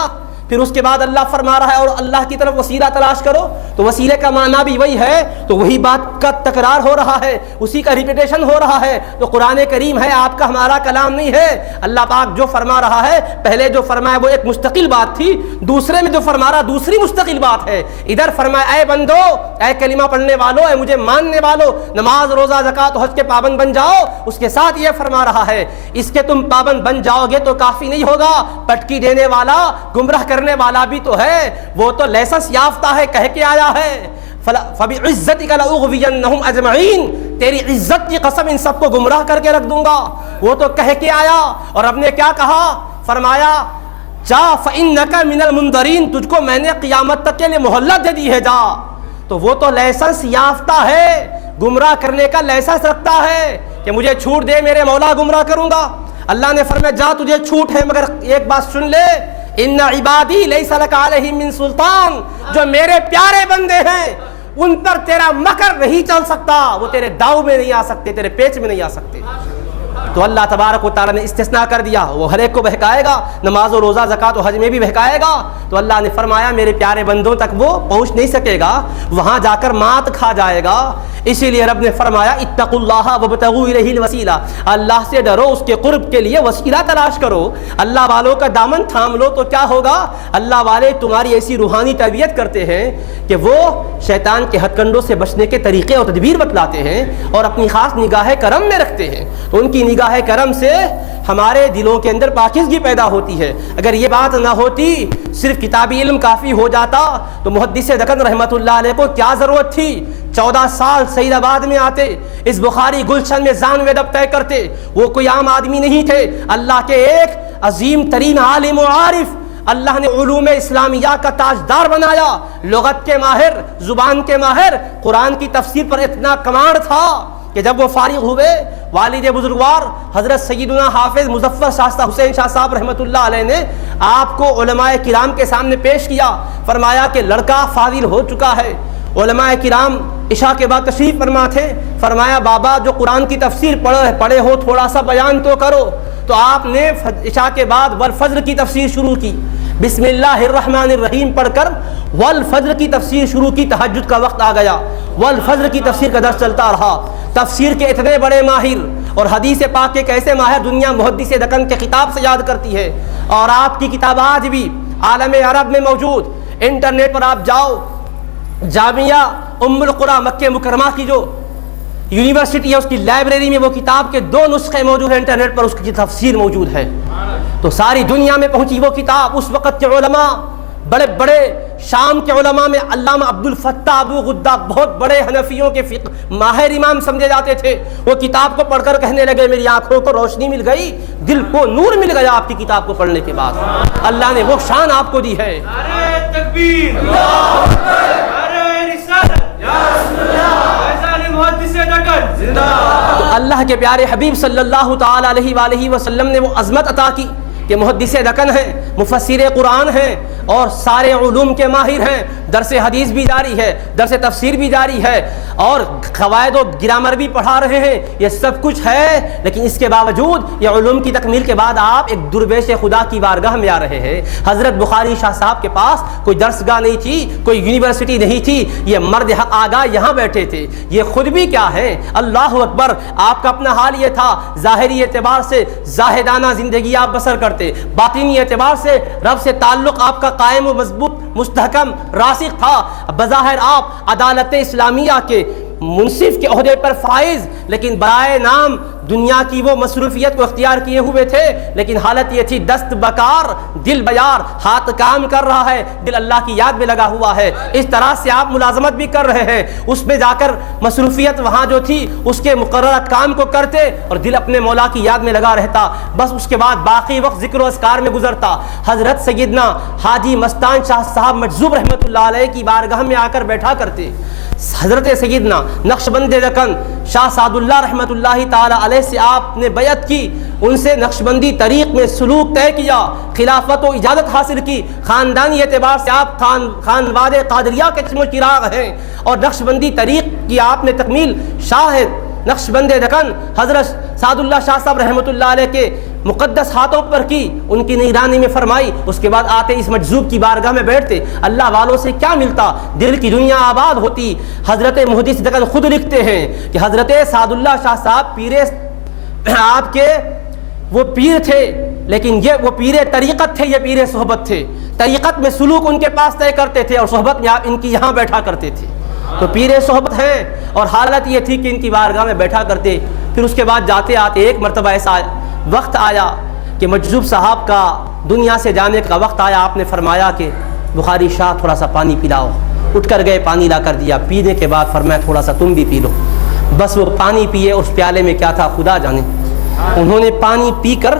پھر اس کے بعد اللہ فرما رہا ہے اور اللہ کی طرف وسیلہ تلاش کرو، تو وسیلے کا معنی بھی وہی ہے، تو وہی بات کا تکرار ہو رہا ہے، اسی کا ریپیٹیشن ہو رہا ہے۔ تو قرآن کریم ہے، آپ کا ہمارا کلام نہیں ہے۔ اللہ پاک جو فرما رہا ہے، پہلے جو فرمایا وہ ایک مستقل بات تھی، دوسرے میں جو فرما رہا دوسری مستقل بات ہے۔ ادھر فرمایا اے بندو، اے کلمہ پڑھنے والو، اے مجھے ماننے والو، نماز روزہ زکوٰۃ و حج کے پابند بن جاؤ۔ اس کے ساتھ یہ فرما رہا ہے اس کے تم پابند بن جاؤ گے تو کافی نہیں ہوگا، پٹکی دینے والا، گمراہ کرنے والا بھی تو ہے، وہ تو لائسنس یافتہ ہے، کہہ کے آیا ہے فَبِعِزَّتِكَ لَأُغْوِيَنَّهُمْ أَجْمَعِينَ، تیری عزت کی قسم ان سب کو گمراہ کر کے رکھ دوں گا۔ وہ تو کہہ کے آیا، اور اب نے کیا کہا؟ فرمایا جا فَإِنَّكَ مِنَ الْمُنذَرِينَ، تجھ کو میں نے قیامت تک کے لیے مہلت دے دی ہے، جا تو وہ تو لائسنس یافتہ ہے، گمراہ کرنے کا لائسنس رکھتا ہے کہ مجھے چھوٹ دے میرے مولا، گمراہ کروں گا۔ اللہ نے فرمایا جا تجھے چھوٹ ہے، مگر ایک بات سن لے، ان عبادی لیس لک علیہم من سلطان، جو میرے پیارے بندے ہیں ان پر تیرا مکر نہیں چل سکتا، وہ تیرے داؤ میں نہیں آ سکتے، تیرے پیچ میں نہیں آ سکتے۔ تو اللہ تبارک و تعالیٰ نے استثناء کر دیا، وہ ہر ایک کو بہکائے گا، نماز و روزہ زکوٰۃ و حج میں بھی بہکائے گا۔ تو اللہ نے فرمایا میرے پیارے بندوں تک وہ پہنچ نہیں سکے گا، وہاں جا کر مات کھا جائے گا۔ اسی لیے رب نے فرمایا اتقوا اللہ وابتغوا الیہ الوسیلہ، اللہ سے ڈرو، اس کے قرب کے لیے وسیلہ تلاش کرو۔ اللہ والوں کا دامن تھام لو تو کیا ہوگا؟ اللہ والے تمہاری ایسی روحانی تربیت کرتے ہیں کہ وہ شیطان کے ہتھ کنڈوں سے بچنے کے طریقے اور تدبیر بتلاتے ہیں اور اپنی خاص نگاہ کرم میں رکھتے ہیں۔ تو ان کی نگاہ کرم سے ہمارے دلوں کے اندر پاکیزگی پیدا ہوتی ہے۔ اگر یہ بات نہ ہوتی، صرف کتابی علم کافی ہو جاتا، تو محدث دکن رحمۃ اللہ علیہ کو کیا ضرورت تھی 14 سال سعید آباد میں آتے، اس بخاری گلشن میں زانو ادب طے کرتے؟ وہ کوئی عام آدمی نہیں تھے، اللہ کے ایک عظیم ترین عالم و عارف، اللہ نے علوم اسلامیہ کا تاجدار بنایا، لغت کے ماہر، زبان کے ماہر، قرآن کی تفسیر پر اتنا کمانڈ تھا کہ جب وہ فارغ ہوئے، والد بزرگوار حضرت سیدنا حافظ مظفر شاہ حسین شاہ صاحب رحمۃ اللہ علیہ نے آپ کو علماء کرام کے سامنے پیش کیا، فرمایا کہ لڑکا فاضل ہو چکا ہے۔ علماء کرام عشاء کے بعد تشریف فرما تھے، فرمایا بابا جو قرآن کی تفسیر پڑھے ہو تھوڑا سا بیان تو کرو۔ تو آپ نے عشاء کے بعد والفجر کی تفسیر شروع کی، بسم اللہ الرحمن الرحیم پڑھ کر والفجر کی تفسیر شروع کی۔ تہجد کا وقت آ گیا، والفجر کی تفسیر کا درس چلتا رہا۔ تفسیر کے اتنے بڑے ماہر اور حدیث پاک کے کیسے ماہر دنیا محدث دکن کے خطاب سے یاد کرتی ہے، اور آپ کی کتاب آج بھی عالم عرب میں موجود۔ انٹرنیٹ پر آپ جاؤ، جامعہ ام القریٰ مکہ مکرمہ کی جو یونیورسٹی ہے، اس کی لائبریری میں وہ کتاب کے 2 نسخے موجود ہیں، انٹرنیٹ پر اس کی تفسیر موجود ہے۔ تو ساری دنیا میں پہنچی وہ کتاب۔ اس وقت کے علماء، بڑے بڑے شام کے علماء میں علامہ عبد الفتاح ابو غدہ، بہت بڑے حنفیوں کے ماہر امام سمجھے جاتے تھے، وہ کتاب کو پڑھ کر کہنے لگے میری آنکھوں کو روشنی مل گئی، دل کو نور مل گیا آپ کی کتاب کو پڑھنے کے بعد۔ اللہ نے وہ شان آپ کو دی ہے۔ نعرہ تکبیر، اللہ اکبر، نعرہ رسالت، یا رسول اللہ، فیضان محدث دکن زندہ باد۔ تو اللہ کے پیارے حبیب صلی اللہ تعالی علیہ وآلہ وسلم نے وہ عظمت عطا کی کہ محدث دکن ہیں، مفسر قرآن ہیں، اور سارے علوم کے ماہر ہیں۔ درس حدیث بھی جاری ہے، درس تفسیر بھی جاری ہے، اور قواعد و گرامر بھی پڑھا رہے ہیں۔ یہ سب کچھ ہے، لیکن اس کے باوجود یہ علوم کی تکمیل کے بعد آپ ایک درویش خدا کی بارگاہ میں آ رہے ہیں۔ حضرت بخاری شاہ صاحب کے پاس کوئی درسگاہ نہیں تھی، کوئی یونیورسٹی نہیں تھی، یہ مرد حق آگاہ یہاں بیٹھے تھے۔ یہ خود بھی کیا ہے، اللہ اکبر، آپ کا اپنا حال یہ تھا، ظاہری اعتبار سے زاہدانہ زندگی آپ بسر کرتے، باطنی اعتبار سے رب سے تعلق آپ کا قائم و مضبوط، مستحکم، راسخ تھا۔ بظاہر آپ عدالت اسلامیہ کے منصف کے عہدے پر فائز، لیکن برائے نام دنیا کی وہ مصروفیت کو اختیار کیے ہوئے تھے، لیکن حالت یہ تھی دست بکار، دل بیار، ہاتھ کام کر رہا ہے، دل اللہ کی یاد میں لگا ہوا ہے۔ اس طرح سے آپ ملازمت بھی کر رہے ہیں، اس میں جا کر مصروفیت وہاں جو تھی اس کے مقررہ کام کو کرتے اور دل اپنے مولا کی یاد میں لگا رہتا، بس اس کے بعد باقی وقت ذکر و اذکار میں گزرتا۔ حضرت سیدنا حاجی مستان شاہ صاحب مجذوب رحمۃ اللہ علیہ کی بارگاہ میں آ کر بیٹھا کرتے۔ حضرت سیدنا نقشبند دکن شاہ سعد اللہ رحمۃ اللہ تعالی علیہ سے آپ نے بیعت کی، ان سے نقشبندی طریق میں سلوک طے کیا، خلافت و اجازت حاصل کی۔ خاندانی اعتبار سے آپ خانواد قادریہ کے چشم و چراغ ہیں، اور نقشبندی طریق کی آپ نے تکمیل شاہد نقشبند دکن حضرت سعد اللہ شاہ صاحب رحمۃ اللہ علیہ کے مقدس ہاتھوں پر کی، ان کی نگرانی میں فرمائی۔ اس کے بعد آتے اس مجذوب کی بارگاہ میں بیٹھتے، اللہ والوں سے کیا ملتا، دل کی دنیا آباد ہوتی۔ حضرت محدث دکن خود لکھتے ہیں کہ حضرت سعد اللہ شاہ صاحب آپ کے وہ پیر تھے، لیکن یہ وہ پیر طریقت تھے، یہ پیر صحبت تھے۔ طریقت میں سلوک ان کے پاس طے کرتے تھے، اور صحبت میں آپ ان کی یہاں بیٹھا کرتے تھے۔ تو پیر صحبت ہیں، اور حالت یہ تھی کہ ان کی بارگاہ میں بیٹھا کرتے۔ پھر اس کے بعد جاتے آتے ایک مرتبہ ایسا وقت آیا کہ مجذوب صاحب کا دنیا سے جانے کا وقت آیا۔ آپ نے فرمایا کہ بخاری شاہ تھوڑا سا پانی پلاؤ۔ اٹھ کر گئے، پانی لا کر دیا، پینے کے بعد فرمایا تھوڑا سا تم بھی پی لو۔ بس وہ پانی پیے، اس پیالے میں کیا تھا خدا جانے۔ انہوں نے پانی پی کر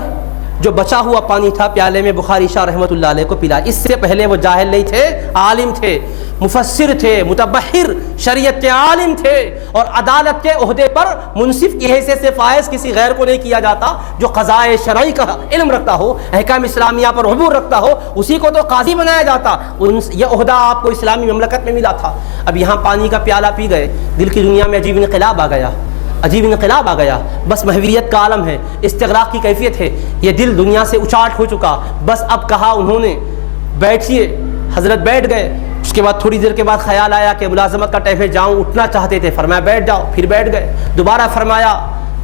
جو بچا ہوا پانی تھا پیالے میں بخاری شاہ رحمۃ اللہ علیہ کو پلا. اس سے پہلے وہ جاہل نہیں تھے، عالم تھے، مفسر تھے، متبحر، شریعت کے عالم تھے، اور عدالت کے عہدے پر منصف کی حیثیت سے فائز کسی غیر کو نہیں کیا جاتا. جو قضائے شرعی کا علم رکھتا ہو، احکام اسلامیہ پر عبور رکھتا ہو، اسی کو تو قاضی بنایا جاتا. یہ عہدہ آپ کو اسلامی مملکت میں ملا تھا. اب یہاں پانی کا پیالہ پی گئے، دل کی دنیا میں عجیب انقلاب آ گیا، عجیب انقلاب آ گیا. بس محویت کا عالم ہے، استغراق کی کیفیت ہے. یہ دل دنیا سے اچاٹ ہو چکا. بس اب کہا انہوں نے بیٹھیے، حضرت بیٹھ گئے. اس کے بعد تھوڑی دیر کے بعد خیال آیا کہ ملازمت کا ٹائم ہے، جاؤں. اٹھنا چاہتے تھے، فرمایا بیٹھ جاؤ، پھر بیٹھ گئے. دوبارہ فرمایا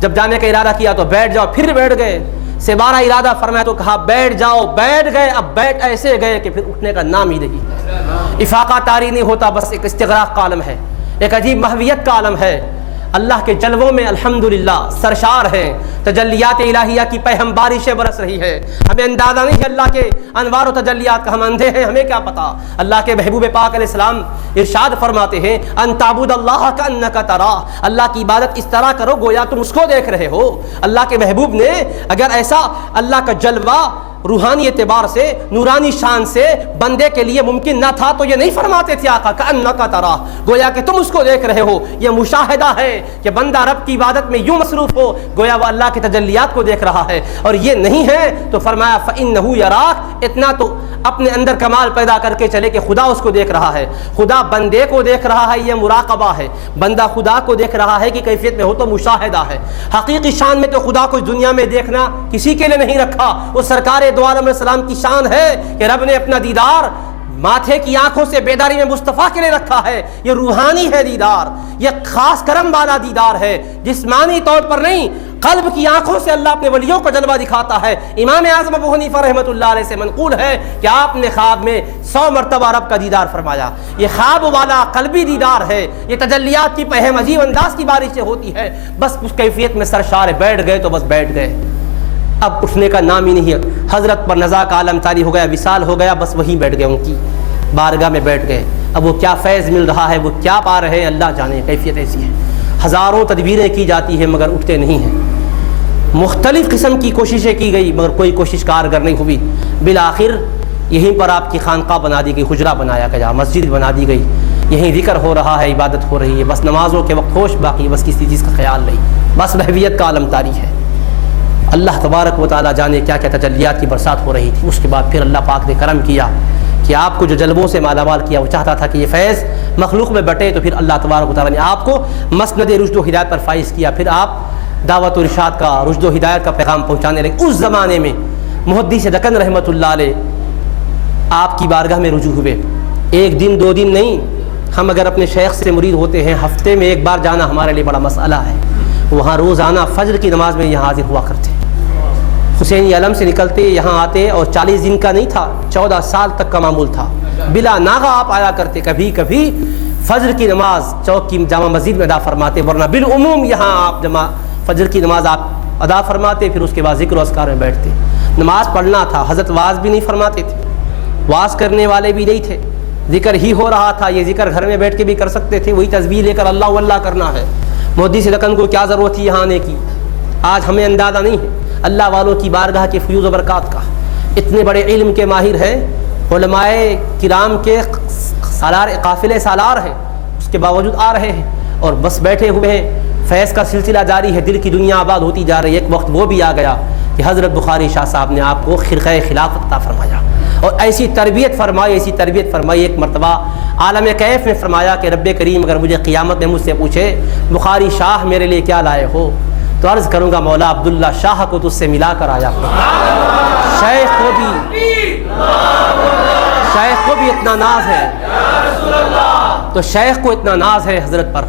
جب جانے کا ارادہ کیا تو بیٹھ جاؤ، پھر بیٹھ گئے. سے بارہ ارادہ فرمایا تو کہا بیٹھ جاؤ، بیٹھ گئے. اب بیٹھ ایسے گئے کہ پھر اٹھنے کا نام ہی نہیں. افاقہ طاری نہیں ہوتا، بس ایک استغراق کا عالم ہے، ایک عجیب محویت کا عالم ہے. اللہ کے جلووں میں الحمدللہ سرشار ہیں. تجلیات الہیہ کی پہم بارشیں برس رہی ہے. ہمیں اندازہ نہیں ہے اللہ کے انوار و تجلیات کا، ہم اندھے ہیں، ہمیں کیا پتا. اللہ کے محبوب پاک علیہ السلام ارشاد فرماتے ہیں ان تعبد اللہ کانک تراہ، اللہ کی عبادت اس طرح کرو گویا تم اس کو دیکھ رہے ہو. اللہ کے محبوب نے اگر ایسا اللہ کا جلوہ روحانی اعتبار سے، نورانی شان سے بندے کے لیے ممکن نہ تھا تو یہ نہیں فرماتے تھے آقا کانک تراہ، گویا کہ تم اس کو دیکھ رہے ہو. یہ مشاہدہ ہے کہ بندہ رب کی عبادت میں یوں مصروف ہو گویا وہ اللہ کے تجلیات کو دیکھ رہا ہے. اور یہ نہیں ہے تو فرمایا فإنہ یراک، اتنا تو اپنے اندر کمال پیدا کر کے چلے کہ خدا اس کو دیکھ رہا ہے. خدا بندے کو دیکھ رہا ہے، یہ مراقبہ ہے. بندہ خدا کو دیکھ رہا ہے کہ کیفیت میں ہو تو مشاہدہ ہے. حقیقی شان میں تو خدا کو دنیا میں دیکھنا کسی کے لیے نہیں رکھا. وہ سرکار دو عالم علیہ السلام کی شان ہے کہ رب نے اپنا دیدار ماتھے کی آنکھوں سے بیداری میں مصطفیٰ کے لیے رکھا ہے. یہ روحانی ہے دیدار، یہ خاص کرم والا دیدار ہے، جسمانی طور پر نہیں، قلب کی آنکھوں سے اللہ اپنے ولیوں کو جلوہ دکھاتا ہے. امام اعظم ابو حنیفہ رحمۃ اللہ علیہ سے منقول ہے کہ آپ نے خواب میں 100 مرتبہ رب کا دیدار فرمایا. یہ خواب والا قلبی دیدار ہے. یہ تجلیات کی پہم عجیب انداز کی بارش سے ہوتی ہے. بس اس کیفیت میں سرشار بیٹھ گئے تو بس بیٹھ گئے، اب اٹھنے کا نام ہی نہیں ہے. حضرت پر نزا کا عالم طاری ہو گیا، وصال ہو گیا، بس وہیں بیٹھ گئے، ان کی بارگاہ میں بیٹھ گئے. اب وہ کیا فیض مل رہا ہے، وہ کیا پا رہے ہیں، اللہ جانے. کیفیت ایسی ہے، ہزاروں تدبیریں کی جاتی ہیں مگر اٹھتے نہیں ہیں. مختلف قسم کی کوششیں کی گئی مگر کوئی کوشش کارگر نہیں ہوئی. بالآخر یہیں پر آپ کی خانقاہ بنا دی گئی، حجرہ بنایا گیا، مسجد بنا دی گئی. یہیں ذکر ہو رہا ہے، عبادت ہو رہی ہے. بس نمازوں کے وقت ہوش باقی، بس کسی چیز کا خیال نہیں. بس محویت کا عالم طاری ہے. اللہ تبارک و تعالیٰ جانے کیا کیا تجلیات کی برسات ہو رہی تھی. اس کے بعد پھر اللہ پاک نے کرم کیا کہ آپ کو جو جلبوں سے مالا مال کیا، وہ چاہتا تھا کہ یہ فیض مخلوق میں بٹے، تو پھر اللہ تبارک و تعالیٰ نے آپ کو مسند رشد و ہدایت پر فائز کیا. پھر آپ دعوت و ارشاد کا، رشد و ہدایت کا پیغام پہنچانے لگے. اس زمانے میں محدث دکن رحمۃ اللہ علیہ آپ کی بارگاہ میں رجوع ہوئے. ایک دن دو دن نہیں، ہم اگر اپنے شیخ سے مرید ہوتے ہیں ہفتے میں ایک بار جانا ہمارے لیے بڑا مسئلہ ہے. وہاں روزانہ فجر کی نماز میں یہاں حاضر ہوا کرتے. حسینی علم سے نکلتے یہاں آتے، اور 40 دن کا نہیں تھا، 14 سال تک کا معمول تھا. بلا ناغہ آپ آیا کرتے. کبھی کبھی فجر کی نماز چوک کی جامع مسجد میں ادا فرماتے، ورنہ بالعموم یہاں آپ فجر کی نماز آپ ادا فرماتے. پھر اس کے بعد ذکر و اذکار میں بیٹھتے. نماز پڑھنا تھا. حضرت واز بھی نہیں فرماتے تھے، واز کرنے والے بھی نہیں تھے، ذکر ہی ہو رہا تھا. یہ ذکر گھر میں بیٹھ کے بھی کر سکتے تھے، وہی تسبیح لے کر اللہ واللہ کرنا ہے. محدث دکن کو کیا ضرورت تھی یہاں آنے کی؟ آج ہمیں اندازہ نہیں ہے اللہ والوں کی بارگاہ کے فیوز و برکات کا. اتنے بڑے علم کے ماہر ہیں، علماء کرام کے سالار قافلے سالار ہیں، اس کے باوجود آ رہے ہیں اور بس بیٹھے ہوئے ہیں. فیض کا سلسلہ جاری ہے، دل کی دنیا آباد ہوتی جا رہی ہے. ایک وقت وہ بھی آ گیا کہ حضرت بخاری شاہ صاحب نے آپ کو خرقہ خلافت عطا فرمایا اور ایسی تربیت فرمائی. ایک مرتبہ عالم کیف میں فرمایا کہ رب کریم اگر مجھے قیامت میں مجھ سے پوچھے بخاری شاہ میرے لیے کیا لائے ہو، تو عرض کروں گا مولا عبداللہ شاہ کو تجھ سے ملا کر آیا. شیخ کو بھی اتنا ناز ہے، تو شیخ کو اتنا ناز ہے حضرت پر،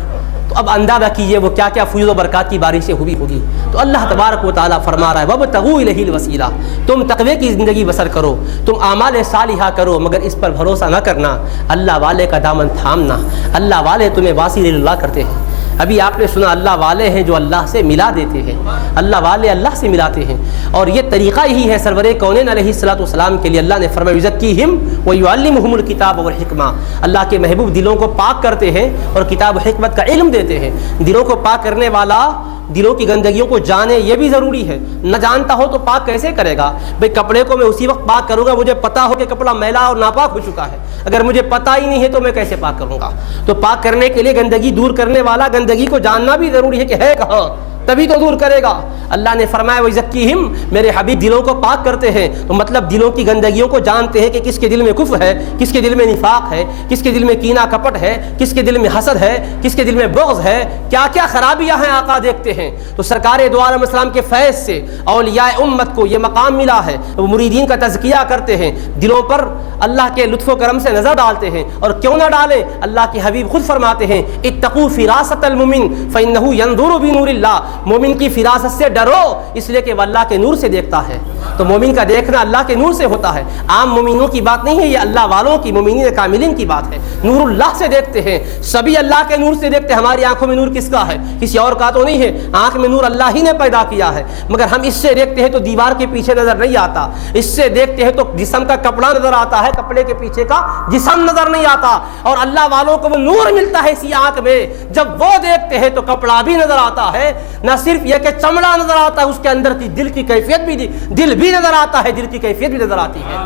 تو اب اندازہ کیجئے وہ کیا کیا فیض و برکات کی بارشیں ہوئی ہوگی. تو اللہ تبارک و تعالیٰ فرما رہا ہے وَابْتَغُوا إِلَيْهِ الْوَسِيلَةَ، تم تقوی کی زندگی بسر کرو، تم اعمال صالحہ کرو، مگر اس پر بھروسہ نہ کرنا اللہ والے کا دامن تھامنا. اللہ والے تمہیں واصل اللہ کرتے ہیں. ابھی آپ نے سنا اللہ والے ہیں جو اللہ سے ملا دیتے ہیں، اللہ والے اللہ سے ملاتے ہیں. اور یہ طریقہ یہی ہے سرور کونین علیہ الصلوۃ والسلام کے لیے. اللہ نے فرمایا یزکیہم ویعلمہم الکتاب والحکمہ، اللہ کے محبوب دلوں کو پاک کرتے ہیں اور کتاب و حکمت کا علم دیتے ہیں. دلوں کو پاک کرنے والا دلوں کی گندگیوں کو جانے یہ بھی ضروری ہے. نہ جانتا ہو تو پاک کیسے کرے گا؟ بھئی کپڑے کو میں اسی وقت پاک کروں گا مجھے پتا ہو کہ کپڑا میلا اور ناپاک ہو چکا ہے. اگر مجھے پتا ہی نہیں ہے تو میں کیسے پاک کروں گا؟ تو پاک کرنے کے لیے گندگی دور کرنے والا گندگی کو جاننا بھی ضروری ہے کہ ہے کہاں، تبھی تو دور کرے گا. اللہ نے فرمایا وَيُزَكِّيهِمْ، میرے حبیب دلوں کو پاک کرتے ہیں. تو مطلب دلوں کی گندگیوں کو جانتے ہیں کہ کس کے دل میں کفر ہے، کس کے دل میں نفاق ہے، کس کے دل میں کینہ کپٹ ہے، کس کے دل میں حسد ہے، کس کے دل میں بغض ہے، کیا کیا خرابیاں ہیں آقا دیکھتے ہیں. تو سرکار دو عالم اسلام کے فیض سے اولیاء امت کو یہ مقام ملا ہے، وہ مریدین کا تزکیہ کرتے ہیں، دلوں پر اللہ کے لطف و کرم سے نظر ڈالتے ہیں. اور کیوں نہ ڈالیں؟ اللہ کے حبیب خود فرماتے ہیں اتقوا فراست المؤمن فانه ينظر بنور اللہ، مومن کی فراست سے ڈرو اس لیے کہ وہ اللہ کے نور سے دیکھتا ہے. تو مومن کا دیکھنا اللہ کے نور سے ہوتا ہے. عام مومنوں کی بات نہیں ہے، یہ اللہ والوں کی، مومنین کاملین کی بات ہے. نور اللہ سے دیکھتے ہیں، سبھی اللہ کے نور سے دیکھتے ہیں. ہماری آنکھوں میں نور کس کا ہے؟ کسی اور کا تو نہیں ہے. آنکھ میں نور اللہ ہی نے پیدا کیا ہے، مگر ہم اس سے دیکھتے ہیں تو دیوار کے پیچھے نظر نہیں آتا، اس سے دیکھتے ہیں تو جسم کا کپڑا نظر آتا ہے، کپڑے کے پیچھے کا جسم نظر نہیں آتا. اور اللہ والوں کو وہ نور ملتا ہے اسی آنکھ میں، جب وہ دیکھتے ہیں تو کپڑا بھی نظر آتا ہے. نہ صرف یہ کہ چمڑا نظر آتا ہے، اس کے اندر کی دل کی کیفیت بھی، دل بھی نظر آتا ہے، دل کی کیفیت بھی نظر آتی ہے.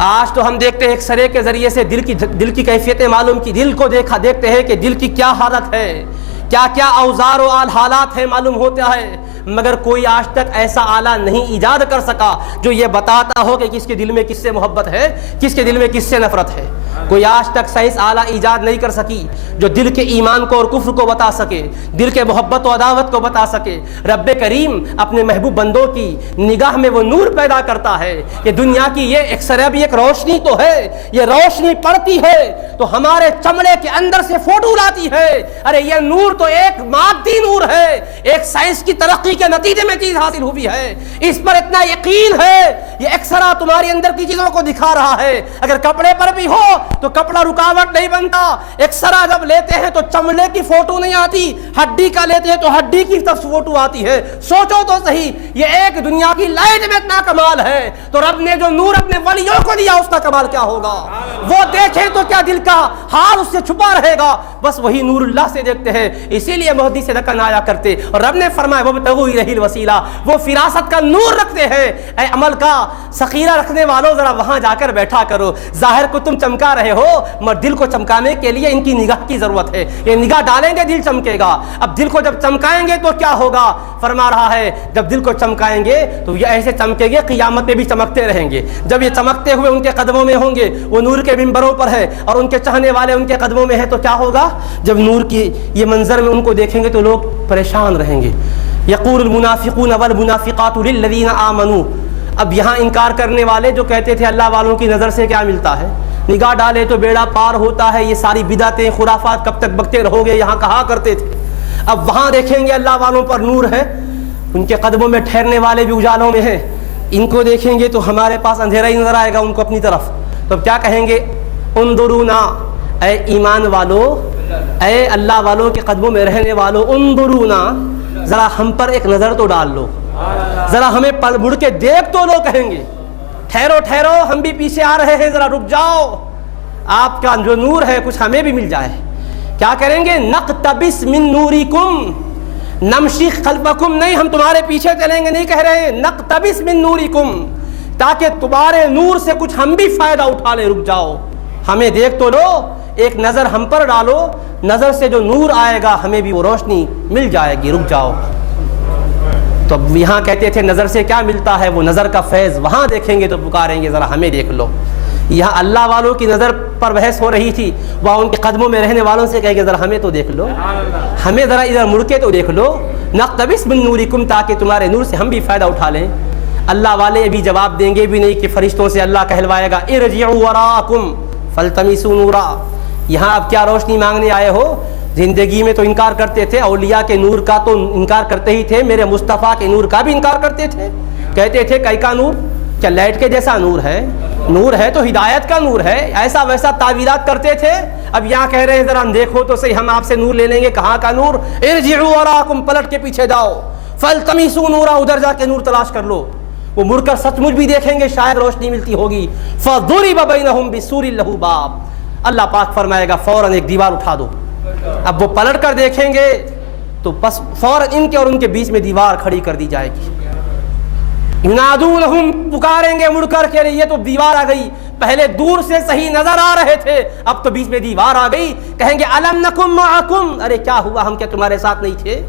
آج تو ہم دیکھتے ہیں ایکس رے کے ذریعے سے دل کی کیفیتیں معلوم کی، دل کو دیکھتے ہیں کہ دل کی کیا حالت ہے، کیا کیا اوزار و حالات ہیں معلوم ہوتا ہے. مگر کوئی آج تک ایسا آلہ نہیں ایجاد کر سکا جو یہ بتاتا ہو کہ کس کے دل میں کس سے محبت ہے، کس کے دل میں کس سے نفرت ہے. کوئی آج تک سائنس آلہ ایجاد نہیں کر سکی جو دل کے ایمان کو اور کفر کو بتا سکے، دل کے محبت و عداوت کو بتا سکے. رب کریم اپنے محبوب بندوں کی نگاہ میں وہ نور پیدا کرتا ہے کہ دنیا کی یہ ایکس رے بھی ایک روشنی تو ہے، یہ روشنی پڑتی ہے تو ہمارے چمڑے کے اندر سے فوٹو لاتی ہے. ارے یہ نور تو ایک مادی نور ہے، ایک سائنس کی ترقی کے نتیجے میں چیز حاصل ہوئی ہے. اس پر اتنا یقین ہے، یہ ایکسرا تمہاری اندر کی چیزوں کو دکھا رہا ہے. اگر کپڑے پر بھی ہو تو کپڑا رکاوٹ نہیں بنتا. ایکسرا جب لیتے ہیں تو چمڑے کی فوٹو نہیں آتی، ہڈی کا لیتے ہیں تو ہڈی کی فوٹو آتی ہے. سوچو تو صحیح، یہ ایک دنیا کی لائٹ میں اتنا کمال ہے تو رب نے جو نور اپنے ولیوں کو دیا اس کا کمال کیا ہوگا؟ وہ دیکھیں تو کیا دل کا حال اس سے چھپا رہے گا؟ بس وہی نور اللہ سے دیکھتے ہیں. اسی لیے مہدی سے رکن آیا کرتے اور رب نے فرمایا وابتغوا الیہ الوسیلہ، وہ فراست کا نور رکھتے ہیں. اے عمل کا ذخیرہ رکھنے والوں ذرا وہاں جا کر بیٹھا کرو. ظاہر کو تم چمکا رہے ہو مگر دل کو چمکانے کے لیے ان کی نگاہ کی ضرورت ہے. یہ نگاہ ڈالیں گے دل چمکے گا. اب دل کو جب چمکائیں گے تو کیا ہوگا؟ فرما رہا ہے جب دل کو چمکائیں گے تو یہ ایسے چمکیں گے قیامت میں بھی چمکتے رہیں گے. جب یہ چمکتے ہوئے ان کے قدموں میں ہوں گے، وہ نور کے منبروں پر ہے اور ان کے چاہنے والے ان کے قدموں میں ہے، تو کیا ہوگا؟ جب نور کی یہ منظر میں ان کو دیکھیں گے تو لوگ پریشان رہیں گے. یقول المنافقون والمنافقات للذین آمنوا. اب یہاں انکار کرنے والے جو کہتے تھے اللہ والوں کی نظر سے کیا ملتا ہے، نگاہ ڈالے تو بیڑا پار ہوتا ہے، یہ ساری بدعتیں خرافات کب تک بکتے رہو گے، یہاں کہا کرتے تھے. اب وہاں دیکھیں گے اللہ والوں پر نور ہے، ان کے قدموں میں ٹھہرنے والے بھی اجالوں میں ہیں. ان کو دیکھیں گے تو ہمارے پاس اندھیرا ہی نظر آئے گا ان کو اپنی طرف. تو اب کیا کہیں گے؟ انظرونا، اے ایمان والو، اے اللہ والوں کے قدموں میں رہنے والو، انظرونا، ذرا ہم پر ایک نظر تو ڈال لو، ذرا ہمیں پل مڑ کے دیکھ تو لو. کہیں گے ٹھہرو ٹھہرو ہم بھی پیچھے آ رہے ہیں، ذرا رک جاؤ، آپ کا جو نور ہے کچھ ہمیں بھی مل جائے. کیا کریں گے؟ نقتبس من نورکم نمشی خلفکم، نہیں ہم تمہارے پیچھے چلیں گے، نہیں کہہ رہے ہیں نقتبس من نورکم، تاکہ تمہارے نور سے کچھ ہم بھی فائدہ اٹھا لیں. رک جاؤ، ہمیں دیکھ تو لو، ایک نظر ہم پر ڈالو، نظر سے جو نور آئے گا ہمیں بھی وہ روشنی مل جائے گی، رک جاؤ. تو یہاں کہتے تھے نظر سے کیا ملتا ہے، وہ نظر کا فیض وہاں دیکھیں گے تو پکاریں گے ذرا ہمیں دیکھ لو. یہاں اللہ والوں کی نظر پر بحث ہو رہی تھی، وہاں ان کے قدموں میں رہنے والوں سے کہیں گے ذرا ہمیں تو دیکھ لو، ہمیں ذرا ادھر مڑ کے تو دیکھ لو. نقتبس من نورکم، تاکہ تمہارے نور سے ہم بھی فائدہ اٹھا لیں. اللہ والے بھی جواب دیں گے بھی نہیں کہ فرشتوں سے اللہ کہلوائے گا ارجعوا وراءکم فالتمسوا نورا. یہاں اب کیا روشنی مانگنے آئے ہو؟ زندگی میں تو انکار کرتے تھے، اولیاء کے نور کا تو انکار کرتے ہی تھے، میرے مصطفیٰ کے نور کا بھی انکار کرتے تھے. کہتے تھے کئی کا نور؟ کیا لائٹ کے جیسا نور ہے؟ نور ہے تو ہدایت کا نور ہے، ایسا ویسا تعویلات کرتے تھے. اب یہاں کہہ رہے ہیں ذرا دیکھو تو صحیح، ہم آپ سے نور لے لیں گے. کہاں کا نور؟ ارجعوا وراءکم، پلٹ کے پیچھے جاؤ، فالتمسوا نورا، ادھر جا کے نور تلاش کر لو. وہ مڑ کر سچ مچ بھی دیکھیں گے، شاید روشنی ملتی ہوگی. فضرب بینہم بسور لہ باب، اللہ پاک فرمائے گا فوراً ایک دیوار اٹھا دو. اب وہ پلٹ کر دیکھیں گے تو بس فوراً ان کے اور ان کے بیچ میں دیوار کھڑی کر دی جائے گی. ینادونہم پکاریں گے مڑ کر کے یہ تو دیوار آ گئی, پہلے دور سے صحیح نظر آ رہے تھے اب تو بیچ میں دیوار آ گئی. کہیں گے الم نکم معکم, ارے کیا ہوا ہم کیا تمہارے ساتھ نہیں تھے؟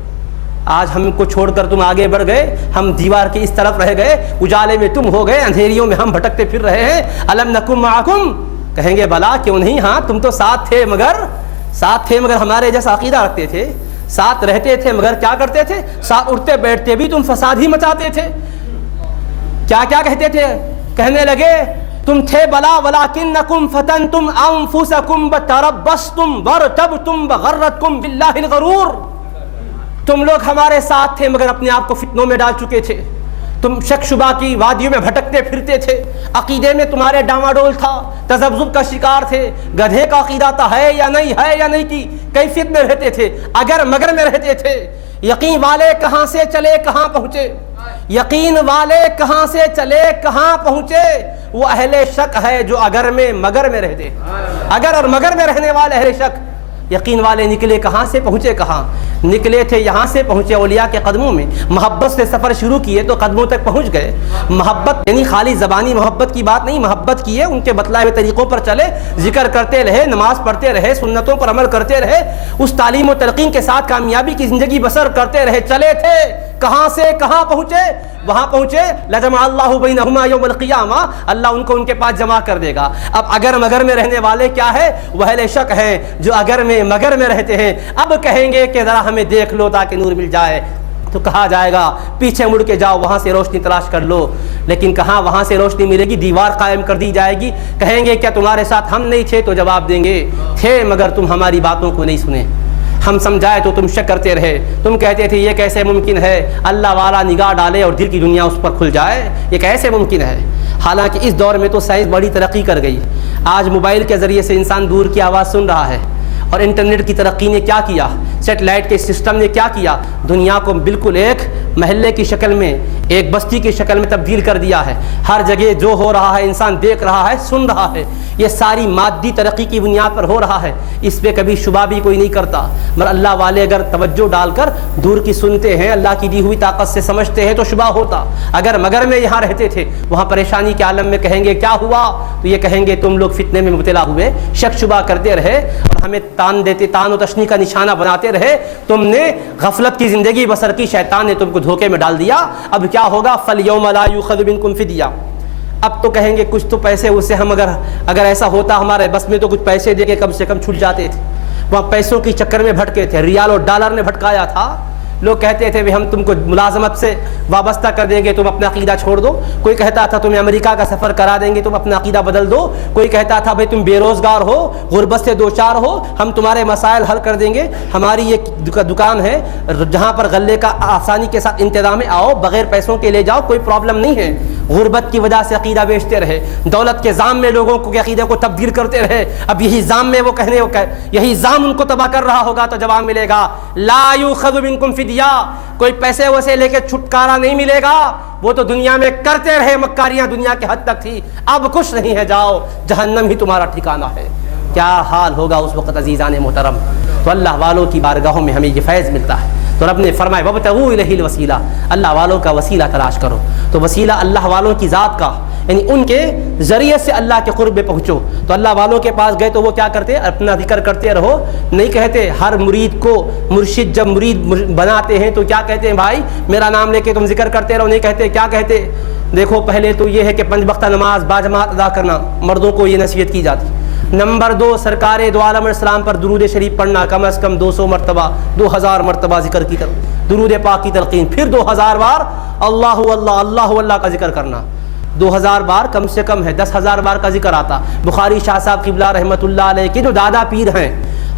آج ہم کو چھوڑ کر تم آگے بڑھ گئے, ہم دیوار کی اس طرف رہ گئے, اجالے میں تم ہو گئے, اندھیریوں میں ہم بھٹکتے پھر رہے ہیں. الم نکم معکم, کہیں گے بلا کیوں نہیں, ہاں تم تو ساتھ تھے مگر ہمارے جیسا عقیدہ رکھتے تھے, ساتھ رہتے تھے مگر کیا کرتے تھے, ساتھ اٹھتے بیٹھتے بھی تم فساد ہی مچاتے تھے. کیا کیا کہتے تھے, کہنے لگے تم تھے بلا ولکنکم فتنتم انفسکم وتربصتم وارتبتم وغرتکم باللہ الغرور, تم لوگ ہمارے ساتھ تھے مگر اپنے آپ کو فتنوں میں ڈال چکے تھے, تم شک شبہ کی وادیوں میں بھٹکتے پھرتے تھے, عقیدے میں تمہارے ڈاماڈول تھا, تذبذب کا شکار تھے, گدھے کا عقیدہ تھا ہے یا نہیں کی کیفیت میں رہتے تھے, اگر مگر میں رہتے تھے. یقین والے کہاں سے چلے کہاں پہنچے, یقین والے کہاں سے چلے کہاں پہنچے, وہ اہل شک ہے جو اگر میں مگر میں رہتے, اگر اور مگر میں رہنے والے اہل شک. یقین والے نکلے کہاں سے پہنچے کہاں, نکلے تھے یہاں سے پہنچے اولیاء کے قدموں میں, محبت سے سفر شروع کیے تو قدموں تک پہنچ گئے. محبت یعنی خالی زبانی محبت کی بات نہیں, محبت کیے, ان کے بتلائے ہوئے طریقوں پر چلے, ذکر کرتے رہے, نماز پڑھتے رہے, سنتوں پر عمل کرتے رہے, اس تعلیم و تلقین کے ساتھ کامیابی کی زندگی بسر کرتے رہے. چلے تھے کہاں سے کہاں پہنچے, وہاں پہنچے لجمع اللہ بینہما یوم القیامہ, اللہ ان کو ان کے پاس جمع کر دے گا. اب اگر مگر میں رہنے والے کیا ہے, وہ اہل شک ہیں جو اگر میں مگر میں رہتے ہیں. اب کہیں گے کہ ذرا ہمیں دیکھ لو تاکہ نور مل جائے, تو کہا جائے گا پیچھے مڑ کے جاؤ, وہاں سے روشنی تلاش کر لو. لیکن کہاں وہاں سے روشنی ملے گی, دیوار قائم کر دی جائے گی. کہیں گے کیا تمہارے ساتھ ہم نہیں تھے, تو جواب دیں گے تھے مگر تم ہماری باتوں کو نہیں سنے, ہم سمجھائے تو تم شک کرتے رہے, تم کہتے تھے یہ کیسے ممکن ہے اللہ والا نگاہ ڈالے اور دل کی دنیا اس پر کھل جائے, یہ کیسے ممکن ہے. حالانکہ اس دور میں تو سائنس بڑی ترقی کر گئی, آج موبائل کے ذریعے سے انسان دور کی آواز سن رہا ہے, اور انٹرنیٹ کی ترقی نے کیا کیا, سیٹلائٹ کے سسٹم نے کیا کیا, دنیا کو بالکل ایک محلے کی شکل میں, ایک بستی کی شکل میں تبدیل کر دیا ہے. ہر جگہ جو ہو رہا ہے انسان دیکھ رہا ہے, سن رہا ہے. یہ ساری مادی ترقی کی بنیاد پر ہو رہا ہے, اس پہ کبھی شبہ بھی کوئی نہیں کرتا. مگر اللہ والے اگر توجہ ڈال کر دور کی سنتے ہیں, اللہ کی دی ہوئی طاقت سے سمجھتے ہیں, تو شبہ ہوتا. اگر مگر میں یہاں رہتے تھے, وہاں پریشانی کے عالم میں کہیں گے کیا ہوا, تو یہ کہیں گے تم لوگ فتنے میں مبتلا ہوئے, شک شبہ کرتے رہے اور ہمیں تان و تشنی کا نشانہ بناتے رہے, تم نے غفلت کی زندگی بسر کی, شیطان نے تم کو دھوکے میں ڈال دیا. اب کیا ہوگا, فَالْيَوْمَ لَا يُؤْخَذُ مِنْكُمْ فِدْيَةٌ, اب تو کہیں گے کچھ تو پیسے اس سے ہم اگر ایسا ہوتا ہمارے بس میں تو کچھ پیسے دے کے کم سے کم چھوٹ جاتے تھے. وہاں پیسوں کی چکر میں بھٹکے تھے, ریال اور ڈالر نے بھٹکایا تھا. لوگ کہتے تھے ہم تم کو ملازمت سے وابستہ کر دیں گے, تم اپنا عقیدہ چھوڑ دو. کوئی کہتا تھا تمہیں امریکہ کا سفر کرا دیں گے, تم اپنا عقیدہ بدل دو. کوئی کہتا تھا بھائی تم بے روزگار ہو, غربت سے دو چار ہو, ہم تمہارے مسائل حل کر دیں گے. ہماری یہ دکان ہے جہاں پر غلے کا آسانی کے ساتھ انتظام ہے, آؤ بغیر پیسوں کے لے جاؤ, کوئی پرابلم نہیں ہے. غربت کی وجہ سے عقیدہ بیچتے رہے, دولت کے زام میں لوگوں کو عقیدے کو تبدیل کرتے رہے. اب یہی زام میں وہ یہی زام ان کو تباہ کر رہا ہوگا, تو جواب ملے گا لا یؤخذ منکم فدیہ, کوئی پیسے ویسے لے کے چھٹکارا نہیں ملے گا. وہ تو دنیا میں کرتے رہے مکاریاں, دنیا کے حد تک تھی, اب کچھ نہیں ہے, جاؤ جہنم ہی تمہارا ٹھکانہ ہے. کیا حال ہوگا اس وقت عزیزان محترم. تو اللہ والوں کی بارگاہوں میں ہمیں یہ فیض ملتا ہے. تو رب نے فرمایا وَابْتَغُوا إِلَيْهِ الْوَسِيلَةَ, اللہ والوں کا وسیلہ تلاش کرو. تو وسیلہ اللہ والوں کی ذات کا, یعنی ان کے ذریعے سے اللہ کے قرب میں پہنچو. تو اللہ والوں کے پاس گئے تو وہ کیا کرتے, اپنا ذکر کرتے رہو. نہیں کہتے ہر مرید کو مرشد جب مرید بناتے ہیں تو کیا کہتے ہیں, بھائی میرا نام لے کے تم ذکر کرتے رہو. نہیں کہتے, کیا کہتے, دیکھو پہلے تو یہ ہے کہ 5 وقتہ نماز باجماعت ادا کرنا, مردوں کو یہ نصیحت کی جاتی. نمبر 2, سرکار دو عالم علیہ السلام پر درود شریف پڑھنا, کم از کم 200 مرتبہ 2000 مرتبہ ذکر کی درود پاک کی تلقین. پھر 2000 بار اللہ اللہ اللہ اللہ کا ذکر کرنا. 2000 بار کم سے کم ہے, 10,000 بار کا ذکر آتا. بخاری شاہ صاحب قبلہ رحمۃ اللہ علیہ کے جو دادا پیر ہیں,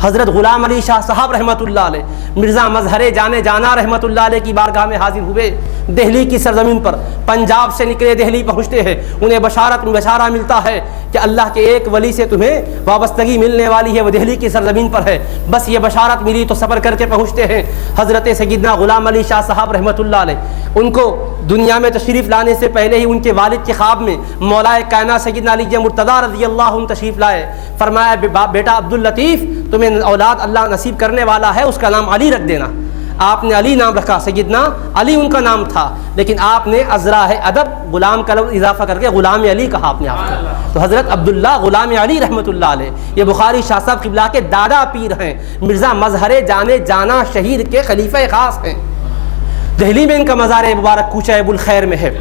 حضرت غلام علی شاہ صاحب رحمۃ اللہ علیہ, مرزا مظہر جانے جانا رحمۃ اللہ علیہ کی بارگاہ میں حاضر ہوئے. دہلی کی سرزمین پر, پنجاب سے نکلے دہلی پہنچتے ہیں, انہیں بشارہ ملتا ہے کہ اللہ کے ایک ولی سے تمہیں وابستگی ملنے والی ہے, وہ دہلی کی سرزمین پر ہے. بس یہ بشارت ملی تو سفر کر کے پہنچتے ہیں حضرت سیدنا غلام علی شاہ صاحب رحمۃ اللہ علیہ. ان کو دنیا میں تشریف لانے سے پہلے ہی ان کے والد کے خواب میں مولا کائنات سیدنا علی مرتضیٰ رضی اللہ عنہ تشریف لائے. فرمایا بیٹا عبد اللطیف, تمہیں اولاد اللہ نصیب کرنے والا ہے, اس کا نام علی رکھ دینا. آپ نے علی نام رکھا، سیدنا علی ان کا نام تھا، لیکن آپ نے ازراہ ادب غلام کا لفظ اضافہ کر کے غلام علی کہا آپ نے آپ کو. تو حضرت عبداللہ غلام علی رحمۃ اللہ علیہ یہ بخاری شاہ صاحب قبلہ کے دادا پیر ہیں، مرزا مظہر جانے جانا شہید کے خلیفہ خاص ہیں. دہلی میں ان کا مزار مبارک کوچہ ابو الخیر میں ہے.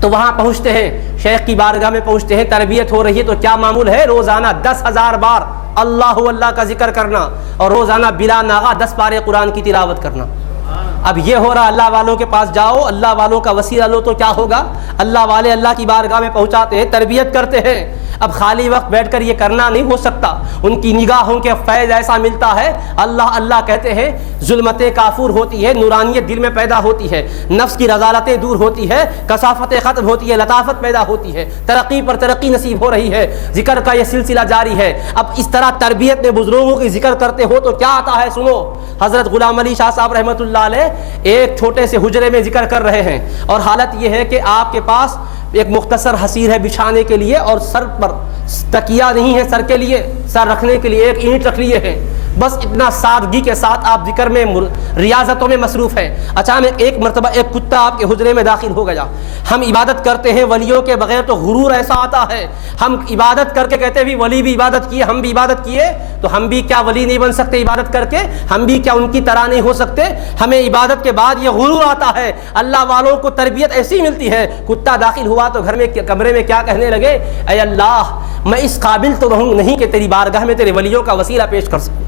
تو وہاں پہنچتے ہیں، شیخ کی بارگاہ میں پہنچتے ہیں، تربیت ہو رہی ہے. تو کیا معمول ہے؟ روزانہ 10,000 بار اللہ اللہ کا ذکر کرنا اور روزانہ بلا ناغہ 10 پارے قرآن کی تلاوت کرنا. اب یہ ہو رہا، اللہ والوں کے پاس جاؤ، اللہ والوں کا وسیلہ لو تو کیا ہوگا؟ اللہ والے اللہ کی بارگاہ میں پہنچاتے ہیں، تربیت کرتے ہیں. اب خالی وقت بیٹھ کر یہ کرنا نہیں ہو سکتا. ان کی نگاہوں کے فیض ایسا ملتا ہے، اللہ اللہ کہتے ہیں، ظلمتیں کافور ہوتی ہے، نورانیت دل میں پیدا ہوتی ہے، نفس کی رذالتیں دور ہوتی ہے، کثافتیں ختم ہوتی ہے، لطافت پیدا ہوتی ہے، ترقی پر ترقی نصیب ہو رہی ہے، ذکر کا یہ سلسلہ جاری ہے. اب اس طرح تربیت میں بزرگوں کی ذکر کرتے ہو تو کیا آتا ہے سنو. حضرت غلام علی شاہ صاحب رحمۃ اللہ علیہ ایک چھوٹے سے حجرے میں ذکر کر رہے ہیں، اور حالت یہ ہے کہ آپ کے پاس ایک مختصر حصیر ہے بچھانے کے لیے، اور سر پر تکیہ نہیں ہے، سر کے لیے، سر رکھنے کے لیے ایک اینٹ رکھ لیے ہیں. بس اتنا سادگی کے ساتھ آپ ذکر میں ریاضتوں میں مصروف ہیں. اچانک ایک مرتبہ ایک کتا آپ کے حجرے میں داخل ہو گیا. ہم عبادت کرتے ہیں ولیوں کے بغیر تو غرور ایسا آتا ہے، ہم عبادت کر کے کہتے ہیں ولی بھی عبادت کیے، ہم بھی عبادت کیے، تو ہم بھی کیا ولی نہیں بن سکتے عبادت کر کے؟ ہم بھی کیا ان کی طرح نہیں ہو سکتے؟ ہمیں عبادت کے بعد یہ غرور آتا ہے. اللہ والوں کو تربیت ایسی ملتی ہے. کتا داخل ہوا تو گھر میں کمرے میں کیا کہنے لگے؟ اے اللہ، میں اس قابل تو رہوں نہیں کہ تیری بارگاہ میں تیرے ولیوں کا وسیلہ پیش کر سکوں.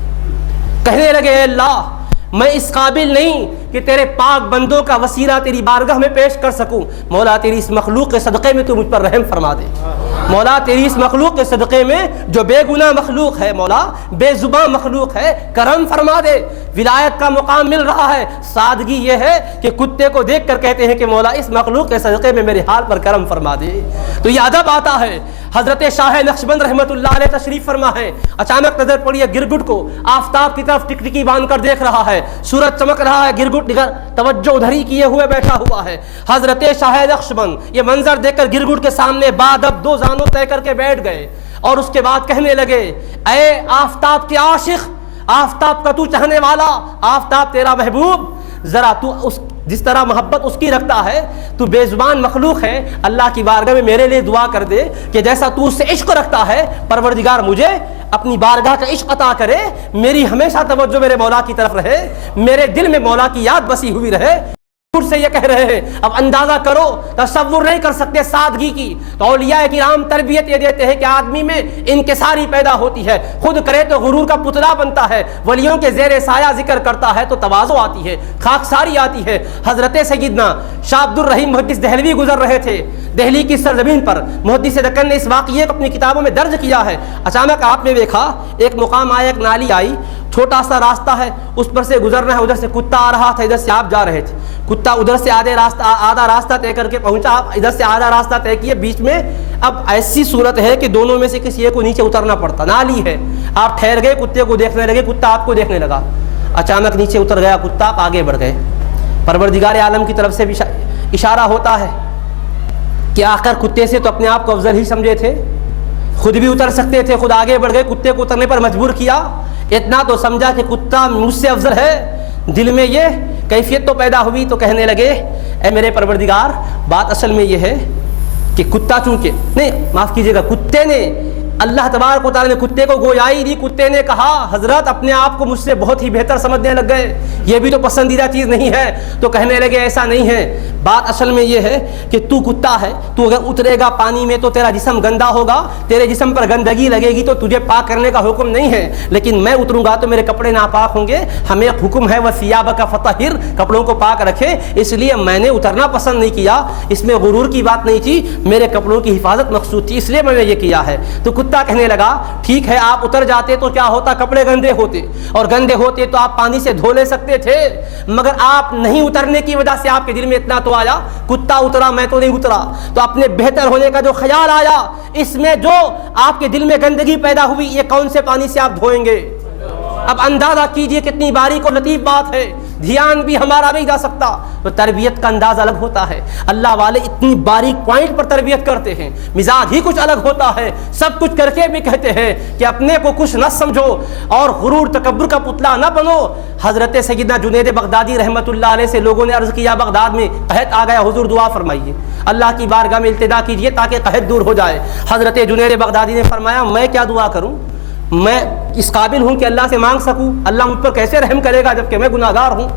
کہنے لگے اے اللہ، میں اس قابل نہیں کہ تیرے پاک بندوں کا وسیلہ تیری بارگاہ میں پیش کر سکوں. مولا تیری اس مخلوق کے صدقے میں تو مجھ پر رحم فرما دے. مولا تیری اس مخلوق کے صدقے میں جو بے گناہ مخلوق ہے، مولا بے زبان مخلوق ہے، کرم فرما دے. ولایت کا مقام مل رہا ہے. سادگی یہ ہے کہ کتے کو دیکھ کر کہتے ہیں کہ مولا اس مخلوق کے صدقے میں میرے حال پر کرم فرما دے. تو یہ ادب آتا ہے. حضرت شاہ نقشبند رحمۃ اللہ علیہ تشریف فرما ہے. اچانک نظر پڑی ہے گرگٹ کو، آفتاب کی طرف ٹکٹکی باندھ کر دیکھ رہا ہے، سورج چمک رہا ہے، گرگٹ توجہ ادھر ہی کیے ہوئے بیٹھا ہوا ہے. حضرت شاہ نقشبند یہ منظر دیکھ کر گرگٹ کے سامنے بادب 2 زانوں طے کر کے بیٹھ گئے، اور اس کے بعد کہنے لگے اے آفتاب کے عاشق، آفتاب کا تو چاہنے والا، آفتاب تیرا محبوب، ذرا تو اس جس طرح محبت اس کی رکھتا ہے، تو بے زبان مخلوق ہے، اللہ کی بارگاہ میں میرے لیے دعا کر دے کہ جیسا تو اس سے عشق رکھتا ہے، پروردگار مجھے اپنی بارگاہ کا عشق عطا کرے، میری ہمیشہ توجہ میرے مولا کی طرف رہے، میرے دل میں مولا کی یاد بسی ہوئی رہے. سے یہ کہہ رہے ہیں. اب اندازہ کرو، تصور نہیں کر سکتے سادگی کی. تو اولیاء کرام تربیت یہ دیتے ہیں کہ آدمی میں انکساری پیدا ہوتی ہے، خود کرے تو غرور کا پتلا بنتا ہے، ولیوں کے زیر سایہ ذکر کرتا ہے تو تواضع آتی ہے، خاکساری آتی ہے. حضرت سیدنا شاہ عبد الرحیم محدث دہلوی گزر رہے تھے دہلی کی سرزمین پر. محدث دکن نے اس واقعے کو اپنی کتابوں میں درج کیا ہے. اچانک آپ نے دیکھا ایک مقام آیا، ایک نالی آئی، چھوٹا سا راستہ ہے، اس پر سے گزرنا ہے. ادھر سے کتا آ رہا تھا، ادھر سے آپ جا رہے تھے. کتا ادھر سے آدھا راستہ طے کر کے پہنچا، آپ ادھر سے آدھا راستہ طے کیے، بیچ میں اب ایسی صورت ہے کہ دونوں میں سے کسی ایک کو نیچے اترنا پڑتا، نالی ہے. آپ ٹھہر گئے، کتے کو دیکھنے لگے، کتا آپ کو دیکھنے لگا. اچانک نیچے اتر گیا کتا، آپ آگے بڑھ گئے. پروردگار عالم کی طرف سے بھی اشارہ ہوتا ہے کہ آخر کتے سے تو اپنے آپ کو افضل ہی سمجھے تھے، خود بھی اتر سکتے تھے، خود آگے بڑھ گئے، کتے کو اترنے پر مجبور کیا. اتنا تو سمجھا کہ کتا مجھ سے افضل ہے، دل میں یہ کیفیت تو پیدا ہوئی. تو کہنے لگے اے میرے پروردگار، بات اصل میں یہ ہے کہ کتا چونکہ نہیں، معاف کیجیے گا، کتے نے اللہ تبارک و تعالیٰ نے کتے کو گویائی دی. کتے نے کہا حضرت اپنے آپ کو مجھ سے بہت ہی بہتر سمجھنے لگ گئے، یہ بھی تو پسندیدہ چیز نہیں ہے. تو کہنے لگے ایسا نہیں ہے، بات اصل میں یہ ہے کہ تو کتا ہے، تو اگر اترے گا پانی میں تو تیرا جسم گندا ہوگا، تیرے جسم پر گندگی لگے گی تو تجھے پاک کرنے کا حکم نہیں ہے، لیکن میں اتروں گا تو میرے کپڑے ناپاک ہوں گے. ہمیں ایک حکم ہے وَثِيَابَكَ فَطَهِّرْ، کپڑوں کو پاک رکھے، اس لیے میں نے اترنا پسند نہیں کیا. اس میں غرور کی بات نہیں تھی، میرے کپڑوں کی حفاظت مقصود تھی، اس لیے میں نے یہ کیا ہے. تو کتا کہنے لگا ٹھیک ہے، آپ اتر جاتے تو کیا ہوتا، کپڑے گندے ہوتے، اور گندے ہوتے تو آپ پانی سے دھو لے سکتے تھے، مگر آپ نہیں اترنے کی وجہ سے آپ کے دل میں اتنا تو آیا، کتا اترا میں تو نہیں اترا. تو اپنے بہتر ہونے کا جو خیال آیا، اس میں جو آپ کے دل میں گندگی پیدا ہوئی، یہ کون سے پانی سے آپ دھوئیں گے؟ اب اندازہ کیجئے کتنی باریک اور لطیف بات ہے، دھیان بھی ہمارا نہیں جا سکتا، تو تربیت کا انداز الگ ہوتا ہے۔ اللہ والے اتنی باریک پوائنٹ پر تربیت کرتے ہیں، مزاج ہی کچھ الگ ہوتا ہے۔ سب کچھ کر کے بھی کہتے ہیں کہ اپنے کو کچھ نہ سمجھو اور غرور تکبر کا پتلا نہ بنو۔ حضرت سیدنا جنید بغدادی رحمۃ اللہ علیہ سے لوگوں نے عرض کیا بغداد میں قحط آ گیا، حضور دعا فرمائیے، اللہ کی بارگاہ میں التجا کیجیے تاکہ قحط دور ہو جائے۔ حضرت جنید بغدادی نے فرمایا میں کیا دعا کروں، میں اس قابل ہوں کہ اللہ سے مانگ سکوں؟ اللہ مجھ پر کیسے رحم کرے گا جبکہ میں گناہ گار ہوں؟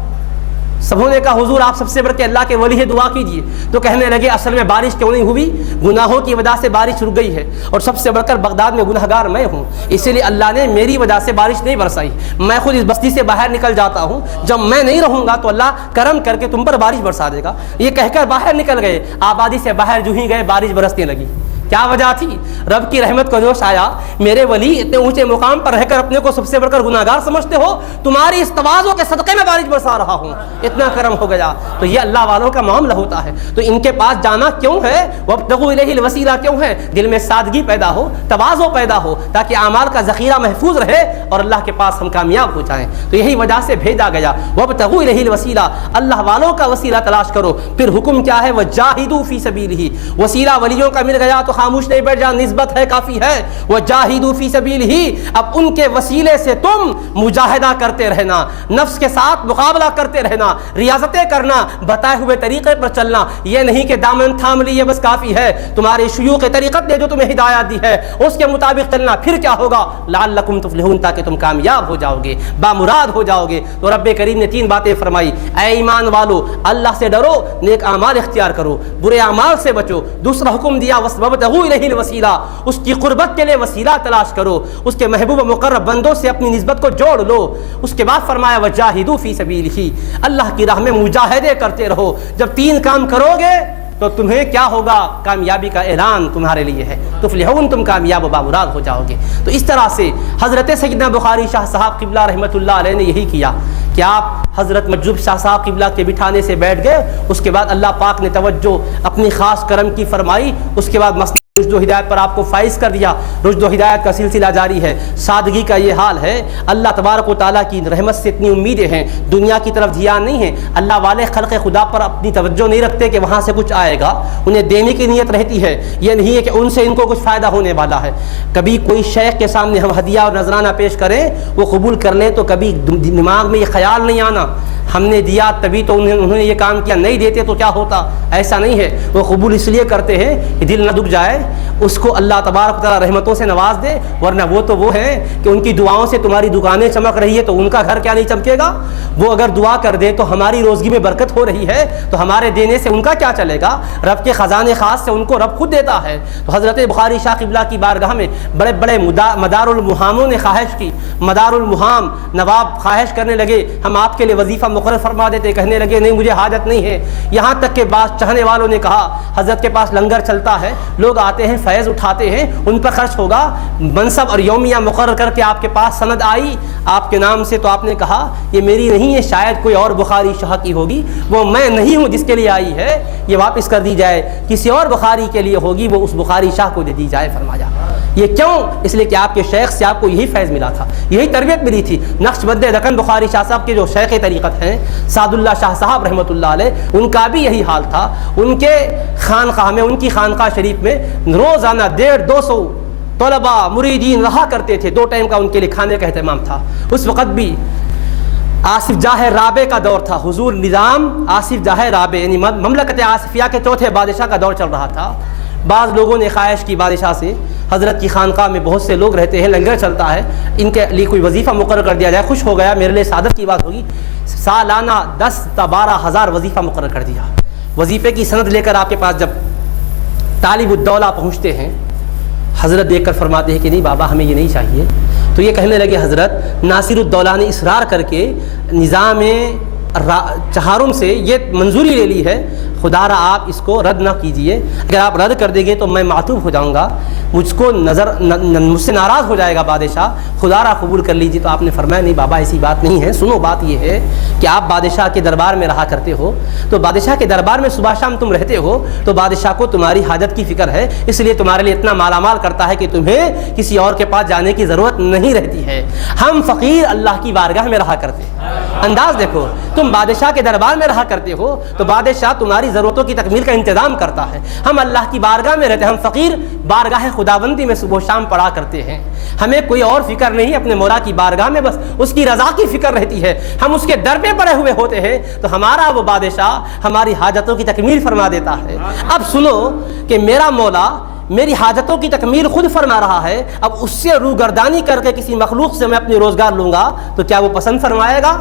سبوں نے کہا حضور آپ سب سے بڑھ کے اللہ کے ولی ہے، دعا کیجیے۔ تو کہنے لگے اصل میں بارش کیوں نہیں ہوئی؟ گناہوں کی وجہ سے بارش رک گئی ہے، اور سب سے بڑھ کر بغداد میں گناہ گار میں ہوں، اسی لیے اللہ نے میری وجہ سے بارش نہیں برسائی۔ میں خود اس بستی سے باہر نکل جاتا ہوں، جب میں نہیں رہوں گا تو اللہ کرم کر کے تم پر بارش برسا دے گا۔ یہ کہہ کر باہر نکل گئے، آبادی سے باہر جو ہی گئے بارش برسنے لگی۔ کیا وجہ تھی؟ رب کی رحمت کا جوش آیا، میرے ولی اتنے اونچے مقام پر رہ کر اپنے کو سب سے بڑھ کر گناہگار سمجھتے ہو، تمہاری اس تواضع کے صدقے میں بارش برسا رہا ہوں، اتنا کرم ہو گیا۔ تو یہ اللہ والوں کا معاملہ ہوتا ہے۔ تو ان کے پاس جانا کیوں ہے؟ وابتغوا الیہ الوسیلہ کیوں ہے؟ دل میں سادگی پیدا ہو، تواضع پیدا ہو، تاکہ اعمال کا ذخیرہ محفوظ رہے اور اللہ کے پاس ہم کامیاب ہو جائیں۔ تو یہی وجہ سے بھیجا گیا، وابتغوا الیہ الوسیلہ، اللہ والوں کا وسیلہ تلاش کرو۔ پھر حکم کیا ہے؟ وجاہدوا فی سبیلہ، وسیلہ ولیوں کا مل گیا تو خاموش نہیں بیٹھ جا، نسبت ہے کافی ہے۔ وجاہدوا فی سبیلہ، اب ان کے وسیلے سے تم مجاہدہ کرتے رہنا، نفس کے ساتھ مقابلہ کرتے رہنا، ریاضتیں کرنا، بتائے ہوئے طریقے پر چلنا۔ یہ نہیں کہ دامن تھام لیے بس کافی ہے، تمہارے شیوخ طریقت نے جو تمہیں ہدایت دی ہے اس کے مطابق چلنا۔ پھر کیا ہوگا؟ لعلکم تفلحون، تاکہ تم کامیاب ہو جاؤ گے، بامراد ہو جاؤ گے۔ تو رب کریم نے 3 باتیں فرمائی، اے ایمان والو اللہ سے ڈرو، نیک اعمال اختیار کرو، برے اعمال سے بچو۔ دوسرا حکم دیا وابتغوا الیہ الوسیلہ، اس کی قربت کے لیے وسیلہ تلاش کرو، اس کے محبوب و مقرب بندوں سے اپنی نسبت کو جوڑ لو۔ اس کے بعد فرمایا وجاہدوا فی سبیلہ، اللہ کی راہ میں مجاہدے کرتے رہو۔ جب 3 کام کرو گے تو تمہیں کیا ہوگا؟ کامیابی کا اعلان تمہارے لیے ہے، تفلحون، تم کامیاب و بامراد ہو جاؤ گے۔ تو اس طرح سے حضرت سیدنا بخاری شاہ صاحب قبلہ رحمۃ اللہ علیہ نے یہی کیا کہ آپ حضرت مجذوب شاہ صاحب قبلہ کے بٹھانے سے بیٹھ گئے، اس کے بعد اللہ پاک نے توجہ اپنی خاص کرم کی فرمائی، اس کے بعد رشد و ہدایت پر آپ کو فائز کر دیا۔ رشد و ہدایت کا سلسلہ جاری ہے، سادگی کا یہ حال ہے۔ اللہ تبارک و تعالیٰ کی رحمت سے اتنی امیدیں ہیں، دنیا کی طرف دھیان نہیں ہے۔ اللہ والے خلق خدا پر اپنی توجہ نہیں رکھتے کہ وہاں سے کچھ آئے گا، انہیں دینے کی نیت رہتی ہے۔ یہ نہیں ہے کہ ان سے ان کو کچھ فائدہ ہونے والا ہے۔ کبھی کوئی شیخ کے سامنے ہم ہدیہ اور نذرانہ پیش کریں، وہ قبول کر لیں، تو کبھی دماغ میں یہ خیال نہیں آنا ہم نے دیا تبھی تو انہوں نے یہ کام کیا، نہیں دیتے تو کیا ہوتا؟ ایسا نہیں ہے۔ وہ قبول اس لیے کرتے ہیں کہ دل نہ دکھ جائے، اس کو اللہ تبارک تعالیٰ رحمتوں سے نواز دے، ورنہ وہ تو وہ ہیں کہ ان کی دعاؤں سے تمہاری دکانیں چمک رہی ہے تو ان کا گھر کیا نہیں چمکے گا؟ وہ اگر دعا کر دے تو ہماری روزگی میں برکت ہو رہی ہے تو ہمارے دینے سے ان کا کیا چلے گا؟ رب کے خزانے خاص سے ان کو رب خود دیتا ہے۔ تو حضرت بخاری شاہ قبلہ کی بارگاہ میں بڑے بڑے مدار المحاموں نے خواہش کی، مدار المحام نواب خواہش کرنے لگے ہم آپ کے لیے وظیفہ مقرر فرما دیتے، کہنے لگے نہیں مجھے حاجت نہیں ہے۔ یہاں تک کہ بعض چاہنے والوں نے کہا حضرت کے پاس لنگر چلتا ہے، لوگ آتے ہیں فیض اٹھاتے ہیں، ان پر خرچ ہوگا، منصب اور یومیہ مقرر کر کے آپ کے پاس سند آئی آپ کے نام سے، تو آپ نے کہا یہ میری نہیں ہے، شاید کوئی اور بخاری شاہ کی ہوگی، وہ میں نہیں ہوں جس کے لیے آئی ہے، یہ واپس کر دی جائے، کسی اور بخاری کے لیے ہوگی، وہ اس بخاری شاہ کو دے دی جائے۔ فرمایا یہ کیوں؟ اس لیے کہ آپ کے شیخ سے آپ کو یہی فیض ملا تھا، یہی تربیت ملی تھی۔ نقش بند دکن بخاری شاہ صاحب کے جو شیخ طریقت ہیں سعد اللہ شاہ صاحب رحمۃ اللہ علیہ، ان کا بھی یہی حال تھا۔ ان کے خانقاہ میں، ان کی خانقاہ شریف میں روزانہ 150-200 طلباء مریدین رہا کرتے تھے، 2 ٹائم کا ان کے لیے کھانے کا اہتمام تھا۔ اس وقت بھی آصف جاہ رابع کا دور تھا، حضور نظام آصف جاہ رابع یعنی مملکت آصفیہ کے 4تھے بادشاہ کا دور چل رہا تھا۔ بعض لوگوں نے خواہش کی بادشاہ سے، حضرت کی خانقاہ میں بہت سے لوگ رہتے ہیں، لنگر چلتا ہے، ان کے لیے کوئی وظیفہ مقرر کر دیا جائے۔ خوش ہو گیا، میرے لیے سعادت کی بات ہوگی، سالانہ 10 تا 12 ہزار وظیفہ مقرر کر دیا۔ وظیفے کی سند لے کر آپ کے پاس جب طالب الدولہ پہنچتے ہیں، حضرت دیکھ کر فرماتے ہیں کہ نہیں بابا ہمیں یہ نہیں چاہیے۔ تو یہ کہنے لگے حضرت ناصر الدولہ نے اصرار کر کے نظام چہارم سے یہ منظوری لے لی ہے، خدا را آپ اس کو رد نہ کیجئے، اگر آپ رد کر دیں گے تو میں معطوف ہو جاؤں گا۔ مجھ کو مجھ سے ناراض ہو جائے گا بادشاہ، خدا را قبول کر لیجیے۔ تو آپ نے فرمایا نہیں بابا ایسی بات نہیں ہے، سنو بات یہ ہے کہ آپ بادشاہ کے دربار میں رہا کرتے ہو، تو بادشاہ کے دربار میں صبح شام تم رہتے ہو، تو بادشاہ کو تمہاری حاجت کی فکر ہے، اس لیے تمہارے لیے اتنا مالا مال کرتا ہے کہ تمہیں کسی اور کے پاس جانے کی ضرورت نہیں رہتی ہے۔ ہم فقیر اللہ کی بارگاہ میں رہا کرتے ہیں۔ انداز دیکھو، تم بادشاہ کے دربار میں رہا کرتے ہو تو بادشاہ تمہاری ضرورتوں کی تکمیل کا انتظام کرتا ہے، ہم اللہ کی بارگاہ میں رہتے ہیں، ہم فقیر بارگاہ خداوندی میں صبح و شام پڑھا کرتے ہیں، ہمیں کوئی اور فکر نہیں، اپنے مولا کی بارگاہ میں بس اس کی رضا کی فکر رہتی ہے، ہم اس کے در پہ پڑے ہوئے ہوتے ہیں تو ہمارا وہ بادشاہ ہماری حاجتوں کی تکمیل فرما دیتا ہے۔ اب سنو کہ میرا مولا میری حاجتوں کی تکمیل خود فرما رہا ہے، اب اس سے روگردانی کر کے کسی مخلوق سے میں اپنی روزگار لوں گا تو کیا وہ پسند فرمائے گا؟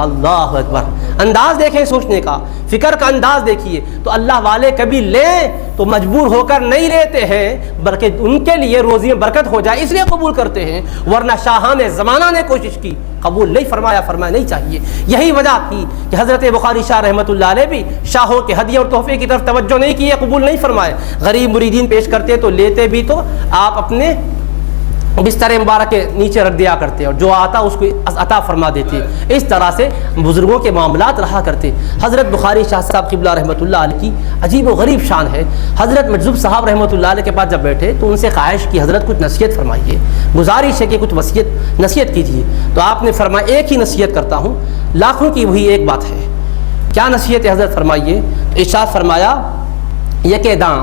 اللہ اکبر! انداز دیکھیں سوچنے کا، فکر کا انداز دیکھیے۔ تو اللہ والے کبھی لیں تو مجبور ہو کر نہیں لیتے ہیں، بلکہ ان کے لیے روزی میں برکت ہو جائے اس لیے قبول کرتے ہیں، ورنہ شاہان زمانہ نے کوشش کی قبول نہیں فرمایا نہیں چاہیے۔ یہی وجہ تھی کہ حضرت بخاری شاہ رحمۃ اللہ علیہ بھی شاہوں کے ہدیے اور تحفے کی طرف توجہ نہیں کیے، قبول نہیں فرمائے۔ غریب مریدین پیش کرتے تو لیتے بھی تو آپ اپنے بستر مبارک کے نیچے رکھ دیا کرتے اور جو آتا اس کو عطا فرما دیتے۔ اس طرح سے بزرگوں کے معاملات رہا کرتے۔ حضرت بخاری شاہ صاحب قبلہ رحمۃ اللہ علیہ کی عجیب و غریب شان ہے۔ حضرت مجذوب صاحب رحمۃ اللہ علیہ کے پاس جب بیٹھے تو ان سے خواہش کی حضرت کچھ نصیحت فرمائیے، گزارش ہے کہ کچھ نصیحت کیجیے۔ تو آپ نے فرمایا ایک ہی نصیحت کرتا ہوں، لاکھوں کی وہی ایک بات ہے۔ کیا نصیحت ہے حضرت فرمائیے؟ ارشاد فرمایا یکے داں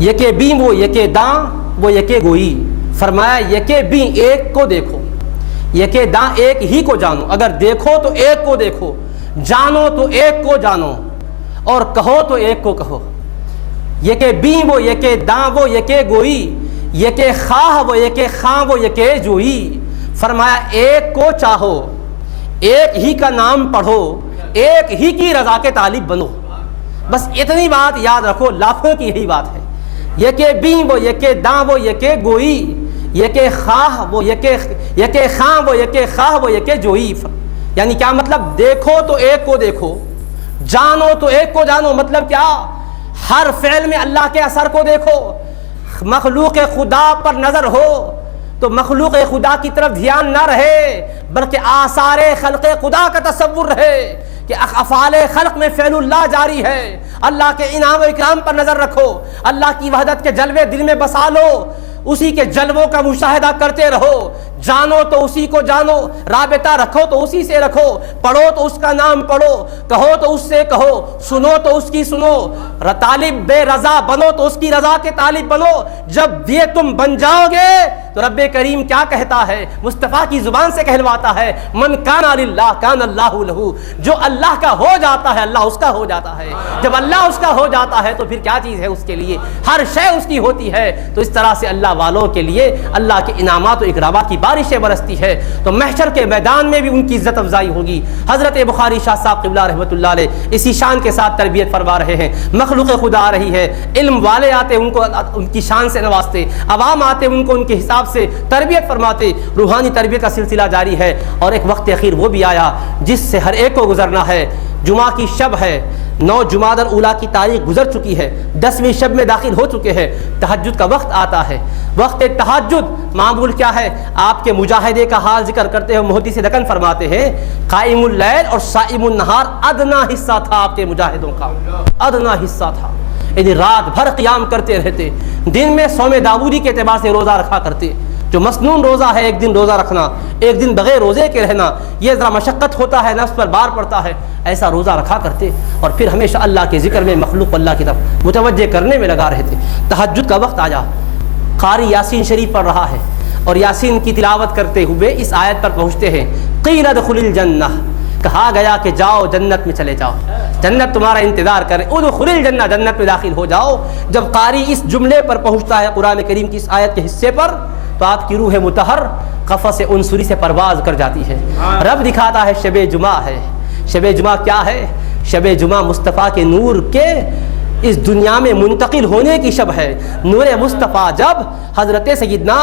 یکے بیں وہ یکے داں وہ یکے گوئی، فرمایا یکے بیں ایک کو دیکھو، یکے داں ایک ہی کو جانو، اگر دیکھو تو ایک کو دیکھو، جانو تو ایک کو جانو، اور کہو تو ایک کو کہو۔ یکے بیں وہ یکے داں وہ یکے گوئی، یکے خواہ وہ یکے خاں وہ یکے جوئی، فرمایا ایک کو چاہو، ایک ہی کا نام پڑھو، ایک ہی کی رضا کے طالب بنو۔ بس اتنی بات یاد رکھو، لاکھوں کی یہی بات ہے۔ یکے بیں وہ یکے داں وہ یکے گوئی، یکے خواہ وہ یکے خاں وہ یکے خواہ وہ یکے جوئی۔ یعنی کیا مطلب؟ دیکھو تو ایک کو دیکھو، جانو تو ایک کو جانو۔ مطلب کیا؟ ہر فعل میں اللہ کے اثر کو دیکھو، مخلوق خدا پر نظر ہو تو مخلوق خدا کی طرف دھیان نہ رہے بلکہ آثار خلق خدا کا تصور رہے کہ افعال خلق میں فعل اللہ جاری ہے۔ اللہ کے انعام و اکرام پر نظر رکھو، اللہ کی وحدت کے جلوے دل میں بسا لو، اسی کے جلووں کا مشاہدہ کرتے رہو، جانو تو اسی کو جانو، رابطہ رکھو تو اسی سے رکھو، پڑھو تو اس کا نام پڑھو، کہو تو اس سے کہو، سنو تو اس کی سنو، طالب بے رضا بنو تو اس کی رضا کے طالب بنو۔ جب یہ تم بن جاؤ گے تو رب کریم کیا کہتا ہے؟ مصطفیٰ کی زبان سے کہلواتا ہے من کان للہ کان اللہ لہ، جو اللہ کا ہو جاتا ہے اللہ اس کا ہو جاتا ہے۔ جب اللہ اس کا ہو جاتا ہے تو پھر کیا چیز ہے اس کے لیے؟ ہر شے اس کی ہوتی ہے۔ تو اس طرح سے اللہ والوں کے لیے اللہ کے انعامات و اکرامات کی بارشیں برستی ہے تو محشر کے میدان میں بھی ان کی عزت افزائی ہوگی۔ حضرت بخاری شاہ صاحب قبلہ رحمۃ اللہ علیہ اسی شان کے ساتھ تربیت فرما رہے ہیں۔ مخلوق خدا آ رہی ہے، علم والے آتے ان کو ان کی شان سے نوازتے، عوام آتے ان کو ان کے حساب سے تربیت فرماتے، روحانی تربیت کا سلسلہ جاری ہے۔ اور ایک وقت اخیر وہ بھی آیا جس سے ہر ایک کو گزرنا ہے۔ جمعہ کی شب ہے، 9 جمادی الاولیٰ کی تاریخ گزر چکی ہے، 10ویں شب میں داخل ہو چکے ہیں، تہجد کا وقت آتا ہے۔ وقت تہجد معمول کیا ہے؟ آپ کے مجاہدے کا حال ذکر کرتے ہیں، محدث دکن فرماتے ہیں قائم اللیل اور صائم النہار ادنا حصہ تھا آپ کے مجاہدوں کا، ادنا حصہ تھا، یعنی رات بھر قیام کرتے رہتے، دن میں صوم داؤدی کے اعتبار سے روزہ رکھا کرتے۔ جو مسنون روزہ ہے، ایک دن روزہ رکھنا، ایک دن بغیر روزے کے رہنا، یہ ذرا مشقت ہوتا ہے، نفس پر بار پڑتا ہے، ایسا روزہ رکھا کرتے اور پھر ہمیشہ اللہ کے ذکر میں مخلوق اللہ کی طرف متوجہ کرنے میں لگا رہتے۔ تہجد کا وقت آیا، قاری یاسین شریف پڑھ رہا ہے اور یاسین کی تلاوت کرتے ہوئے اس آیت پر پہنچتے ہیں قیل ادخل الجنہ، کہا گیا کہ جاؤ جنت میں چلے جاؤ، جنت تمہارا انتظار کرے، ادخل الجنہ، جنت میں داخل ہو جاؤ۔ جب قاری اس جملے پر پہنچتا ہے قرآن کریم کی اس آیت کے حصے پر تو آپ کی روح مطہر قفس عنصری سے پرواز کر جاتی ہے۔ رب دکھاتا ہے شب جمعہ ہے۔ شب جمعہ کیا ہے؟ شب جمعہ مصطفیٰ کے نور کے اس دنیا میں منتقل ہونے کی شب ہے۔ نور مصطفیٰ جب حضرت سیدنا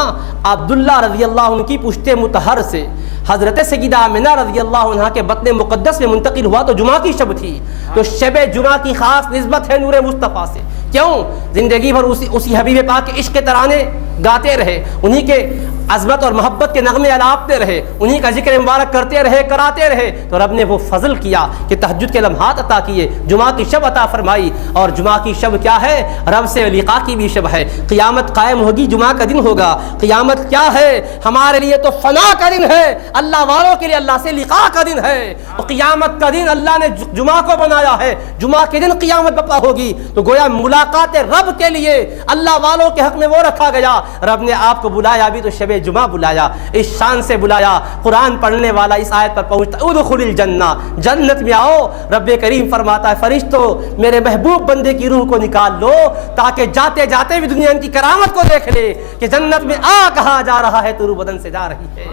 عبداللہ رضی اللہ عنہ کی پشت مطہر سے حضرت سیدہ آمنہ رضی اللہ عنہ کے بطن مقدس میں منتقل ہوا تو جمعہ کی شب تھی۔ تو شب جمعہ کی خاص نسبت ہے نور مصطفیٰ سے، کیوں؟ زندگی بھر اسی حبیب پاک کے عشق کے ترانے گاتے رہے، انہی کے عظمت اور محبت کے نغمے الاپتے رہے، انہی کا ذکر مبارک کرتے رہے، کراتے رہے، تو رب نے وہ فضل کیا کہ تہجد کے لمحات عطا کیے، جمعہ کی شب عطا فرمائی. اور جمعہ کی شب کیا ہے؟ رب سے لقاء کی بھی شب ہے. قیامت قائم ہوگی، جمعہ کا دن ہوگا. قیامت کیا ہے؟ ہمارے لیے تو فنا کا دن ہے، اللہ والوں کے لیے اللہ سے لقاء کا دن ہے. اور قیامت کا دن اللہ نے جمعہ کو بنایا ہے، جمعہ کے دن قیامت برپا ہوگی. تو گویا ملاقات رب کے لیے اللہ والوں کے حق میں وہ رکھا گیا. رب نے آپ کو بلایا بھی تو شب جمعہ بلایا، اس شان سے بلایا. قرآن پڑھنے والا اس آیت پر پہنچتا ادخل الجنہ، جنت میں آؤ. رب کریم فرماتا ہے فرشتوں میرے محبوب بندے کی روح کو نکال لو تاکہ جاتے جاتے بھی دنیا کی کرامت کو دیکھ لے کہ جنت میں آ کہا جا رہا ہے تو روح بدن سے جا رہی ہے.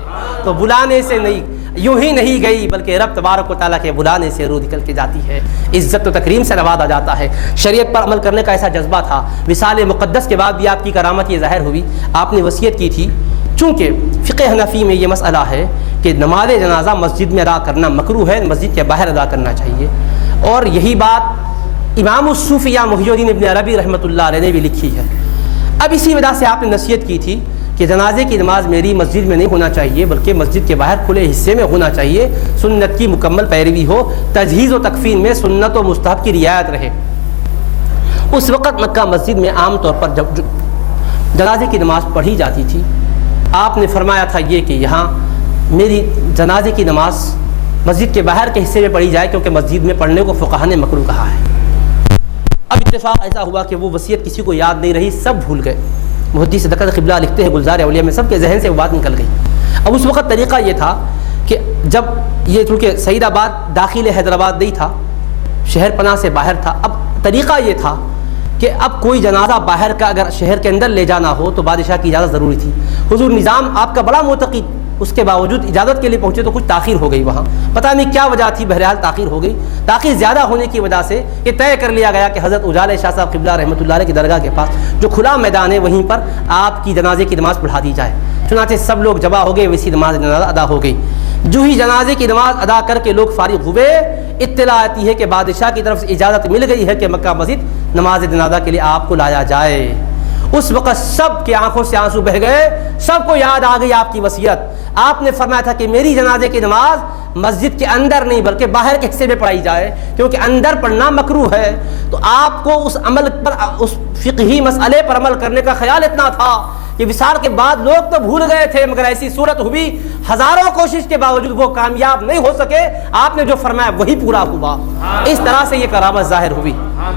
تو بلانے سے نہیں، یوں ہی نہیں گئی بلکہ رب تبارک و تعالیٰ کے بلانے سے روح نکل کے جاتی ہے، عزت و تکریم سے نوازا جاتا ہے. شریعت پر عمل کرنے کا ایسا جذبہ تھا. وصال مقدس کے بعد بھی آپ کی کرامت یہ ظاہر ہوئی. آپ نے وصیت کی تھی، چونکہ فقہ حنفی میں یہ مسئلہ ہے کہ نماز جنازہ مسجد میں ادا کرنا مکروہ ہے، مسجد کے باہر ادا کرنا چاہیے. اور یہی بات امام الصوفیہ محی الدین ابن عربی رحمۃ اللہ علیہ نے بھی لکھی ہے. اب اسی وجہ سے آپ نے نصیحت کی تھی کہ جنازے کی نماز میری مسجد میں نہیں ہونا چاہیے بلکہ مسجد کے باہر کھلے حصے میں ہونا چاہیے، سنت کی مکمل پیروی ہو، تجہیز و تکفین میں سنت و مستحب کی رعایت رہے. اس وقت مکہ مسجد میں عام طور پر جب جنازے کی نماز پڑھی جاتی تھی، آپ نے فرمایا تھا یہ کہ یہاں میری جنازے کی نماز مسجد کے باہر کے حصے میں پڑھی جائے کیونکہ مسجد میں پڑھنے کو فقہا نے مکروہ کہا ہے. اب اتفاق ایسا ہوا کہ وہ وصیت کسی کو یاد نہیں رہی، سب بھول گئے. محدث دقت قبلہ لکھتے ہیں گلزار اولیاء میں سب کے ذہن سے وہ بات نکل گئی. اب اس وقت طریقہ یہ تھا کہ جب یہ چونکہ سعید آباد داخل حیدرآباد نہیں تھا، شہر پناہ سے باہر تھا، اب طریقہ یہ تھا کہ اب کوئی جنازہ باہر کا اگر شہر کے اندر لے جانا ہو تو بادشاہ کی اجازت ضروری تھی. حضور نظام آپ کا بڑا معتقد، اس کے باوجود اجازت کے لیے پہنچے تو کچھ تاخیر ہو گئی. وہاں پتہ نہیں کیا وجہ تھی، بہرحال تاخیر ہو گئی. تاخیر زیادہ ہونے کی وجہ سے یہ طے کر لیا گیا کہ حضرت اجالہ شاہ صاحب قبلہ رحمۃ اللہ علیہ کی درگاہ کے پاس جو کھلا میدان ہے وہیں پر آپ کی جنازے کی نماز پڑھا دی جائے. چنانچہ سب لوگ جمع ہو گئے، ویسی نماز جنازہ ادا ہو گئی. جو ہی جنازے کی نماز ادا کر کے لوگ فارغ ہوئے، اطلاع آتی ہے کہ بادشاہ کی طرف سے اجازت مل گئی ہے کہ مکہ مسجد نماز جنازہ کے لیے آپ کو لایا جائے. اس وقت سب کی آنکھوں سے آنسو بہہ گئے، سب کو یاد آ گئی آپ کی وصیت. آپ نے فرمایا تھا کہ میری جنازے کی نماز مسجد کے اندر نہیں بلکہ باہر کے حصے میں پڑھائی جائے کیونکہ اندر پڑھنا مکروہ ہے. تو آپ کو اس عمل پر، اس فقہی مسئلے پر عمل کرنے کا خیال اتنا تھا کہ وصال کے بعد لوگ تو بھول گئے تھے مگر ایسی صورت ہوئی، ہزاروں کوشش کے باوجود وہ کامیاب نہیں ہو سکے. آپ نے جو فرمایا وہی پورا ہوا. اس طرح سے یہ کرامت ظاہر ہوئی.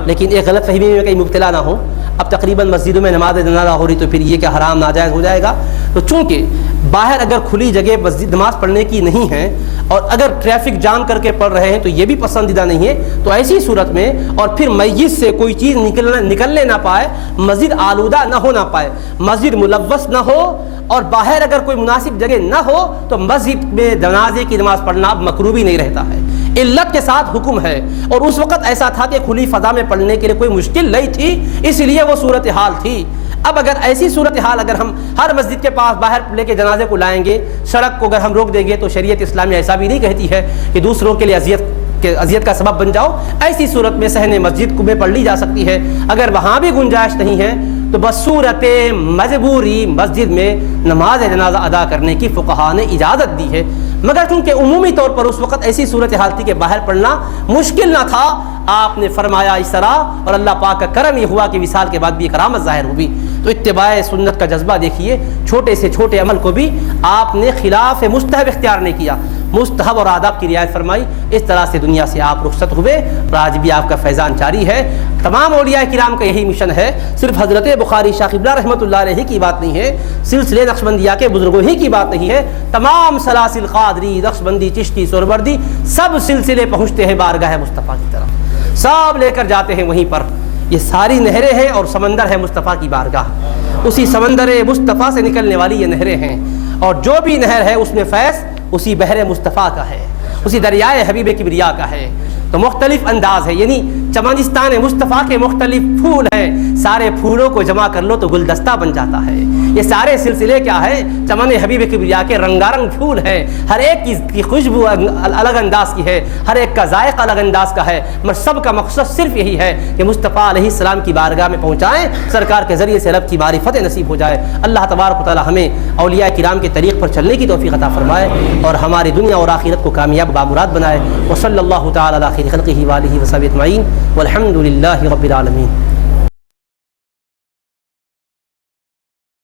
لیکن ایک غلط فہمی میں کہیں مبتلا نہ ہو. اب تقریباً مسجدوں میں نماز جنازہ ہو رہی تو پھر یہ کہ حرام ناجائز ہو جائے گا. تو چونکہ باہر اگر کھلی جگہ مسجد نماز پڑھنے کی نہیں ہے اور اگر ٹریفک جام کر کے پڑھ رہے ہیں تو یہ بھی پسندیدہ نہیں ہے. تو ایسی صورت میں اور پھر میت سے کوئی چیز نکلنے نہ پائے، مسجد آلودہ نہ ہونا پائے، مسجد ملوث نہ ہو اور باہر اگر کوئی مناسب جگہ نہ ہو تو مسجد میں جنازے کی نماز پڑھنا اب مکروہ بھی نہیں رہتا ہے. علت کے ساتھ حکم ہے. اور اس وقت ایسا تھا کہ کھلی فضا میں پڑھنے کے لیے کوئی مشکل نہیں تھی، اس لیے وہ صورتحال تھی. اب اگر ایسی صورتحال اگر ہم ہر مسجد کے پاس باہر لے کے جنازے کو لائیں گے، سڑک کو اگر ہم روک دیں گے تو شریعت اسلامی ایسا بھی نہیں کہتی ہے کہ دوسروں کے لیے اذیت کا سبب بن جاؤ. ایسی صورت میں صحن مسجد میں پڑھ لی جا سکتی ہے. اگر وہاں بھی گنجائش نہیں ہے تو بصورت مجبوری مسجد میں نماز جنازہ ادا کرنے کی فقہا نے اجازت دی ہے. مگر چونکہ عمومی طور پر اس وقت ایسی صورتحال تھی کہ باہر پڑھنا مشکل نہ تھا، آپ نے فرمایا اس طرح. اور اللہ پاک کا کرم یہ ہوا کہ وصال کے بعد بھی کرامت ظاہر ہوئی. تو اتباع سنت کا جذبہ دیکھیے، چھوٹے سے چھوٹے عمل کو بھی آپ نے خلاف مستحب اختیار نہیں کیا، مستحب اور آداب کی رعایت فرمائی. اس طرح سے دنیا سے آپ رخصت ہوئے اور آج بھی آپ کا فیضان جاری ہے. تمام اولیاء کرام کا یہی مشن ہے. صرف حضرت بخاری شاہ قبلہ رحمۃ اللہ علیہ کی بات نہیں ہے، سلسلے نقشبندیہ کے بزرگوں ہی کی بات نہیں ہے. تمام سلاسل قادری، نقشبندی، چشتی، سہروردی سب سلسلے پہنچتے ہیں بارگاہ مصطفیٰ کی طرف، سب لے کر جاتے ہیں وہیں پر. یہ ساری نہریں ہیں اور سمندر ہے مصطفیٰ کی بارگاہ. اسی سمندر مصطفیٰ سے نکلنے والی یہ نہریں ہیں اور جو بھی نہر ہے اس میں فیض اسی بحر مصطفیٰ کا ہے، اسی دریائے حبیب کبریا کا ہے. تو مختلف انداز ہے، یعنی چمنستان مصطفیٰ کے مختلف پھول ہیں، سارے پھولوں کو جمع کر لو تو گلدستہ بن جاتا ہے. یہ سارے سلسلے کیا ہے؟ چمن حبیب کبریا کے رنگارنگ پھول ہیں. ہر ایک کی خوشبو الگ انداز کی ہے, ہر ایک کا ذائقہ الگ انداز کا ہے, مگر سب کا مقصد صرف یہی ہے کہ مصطفیٰ علیہ السلام کی بارگاہ میں پہنچائیں, سرکار کے ذریعے سے رب کی معرفت نصیب ہو جائے. اللہ تبارک و تعالی ہمیں اولیاء کرام کے طریق پر چلنے کی توفیق عطا فرمائے اور ہماری دنیا اور آخرت کو کامیاب بامراد بنائے. وصلی اللہ تعالی علی خیر خلقہ وآلہ وصحبہ اجمعین والحمد للہ رب العالمین.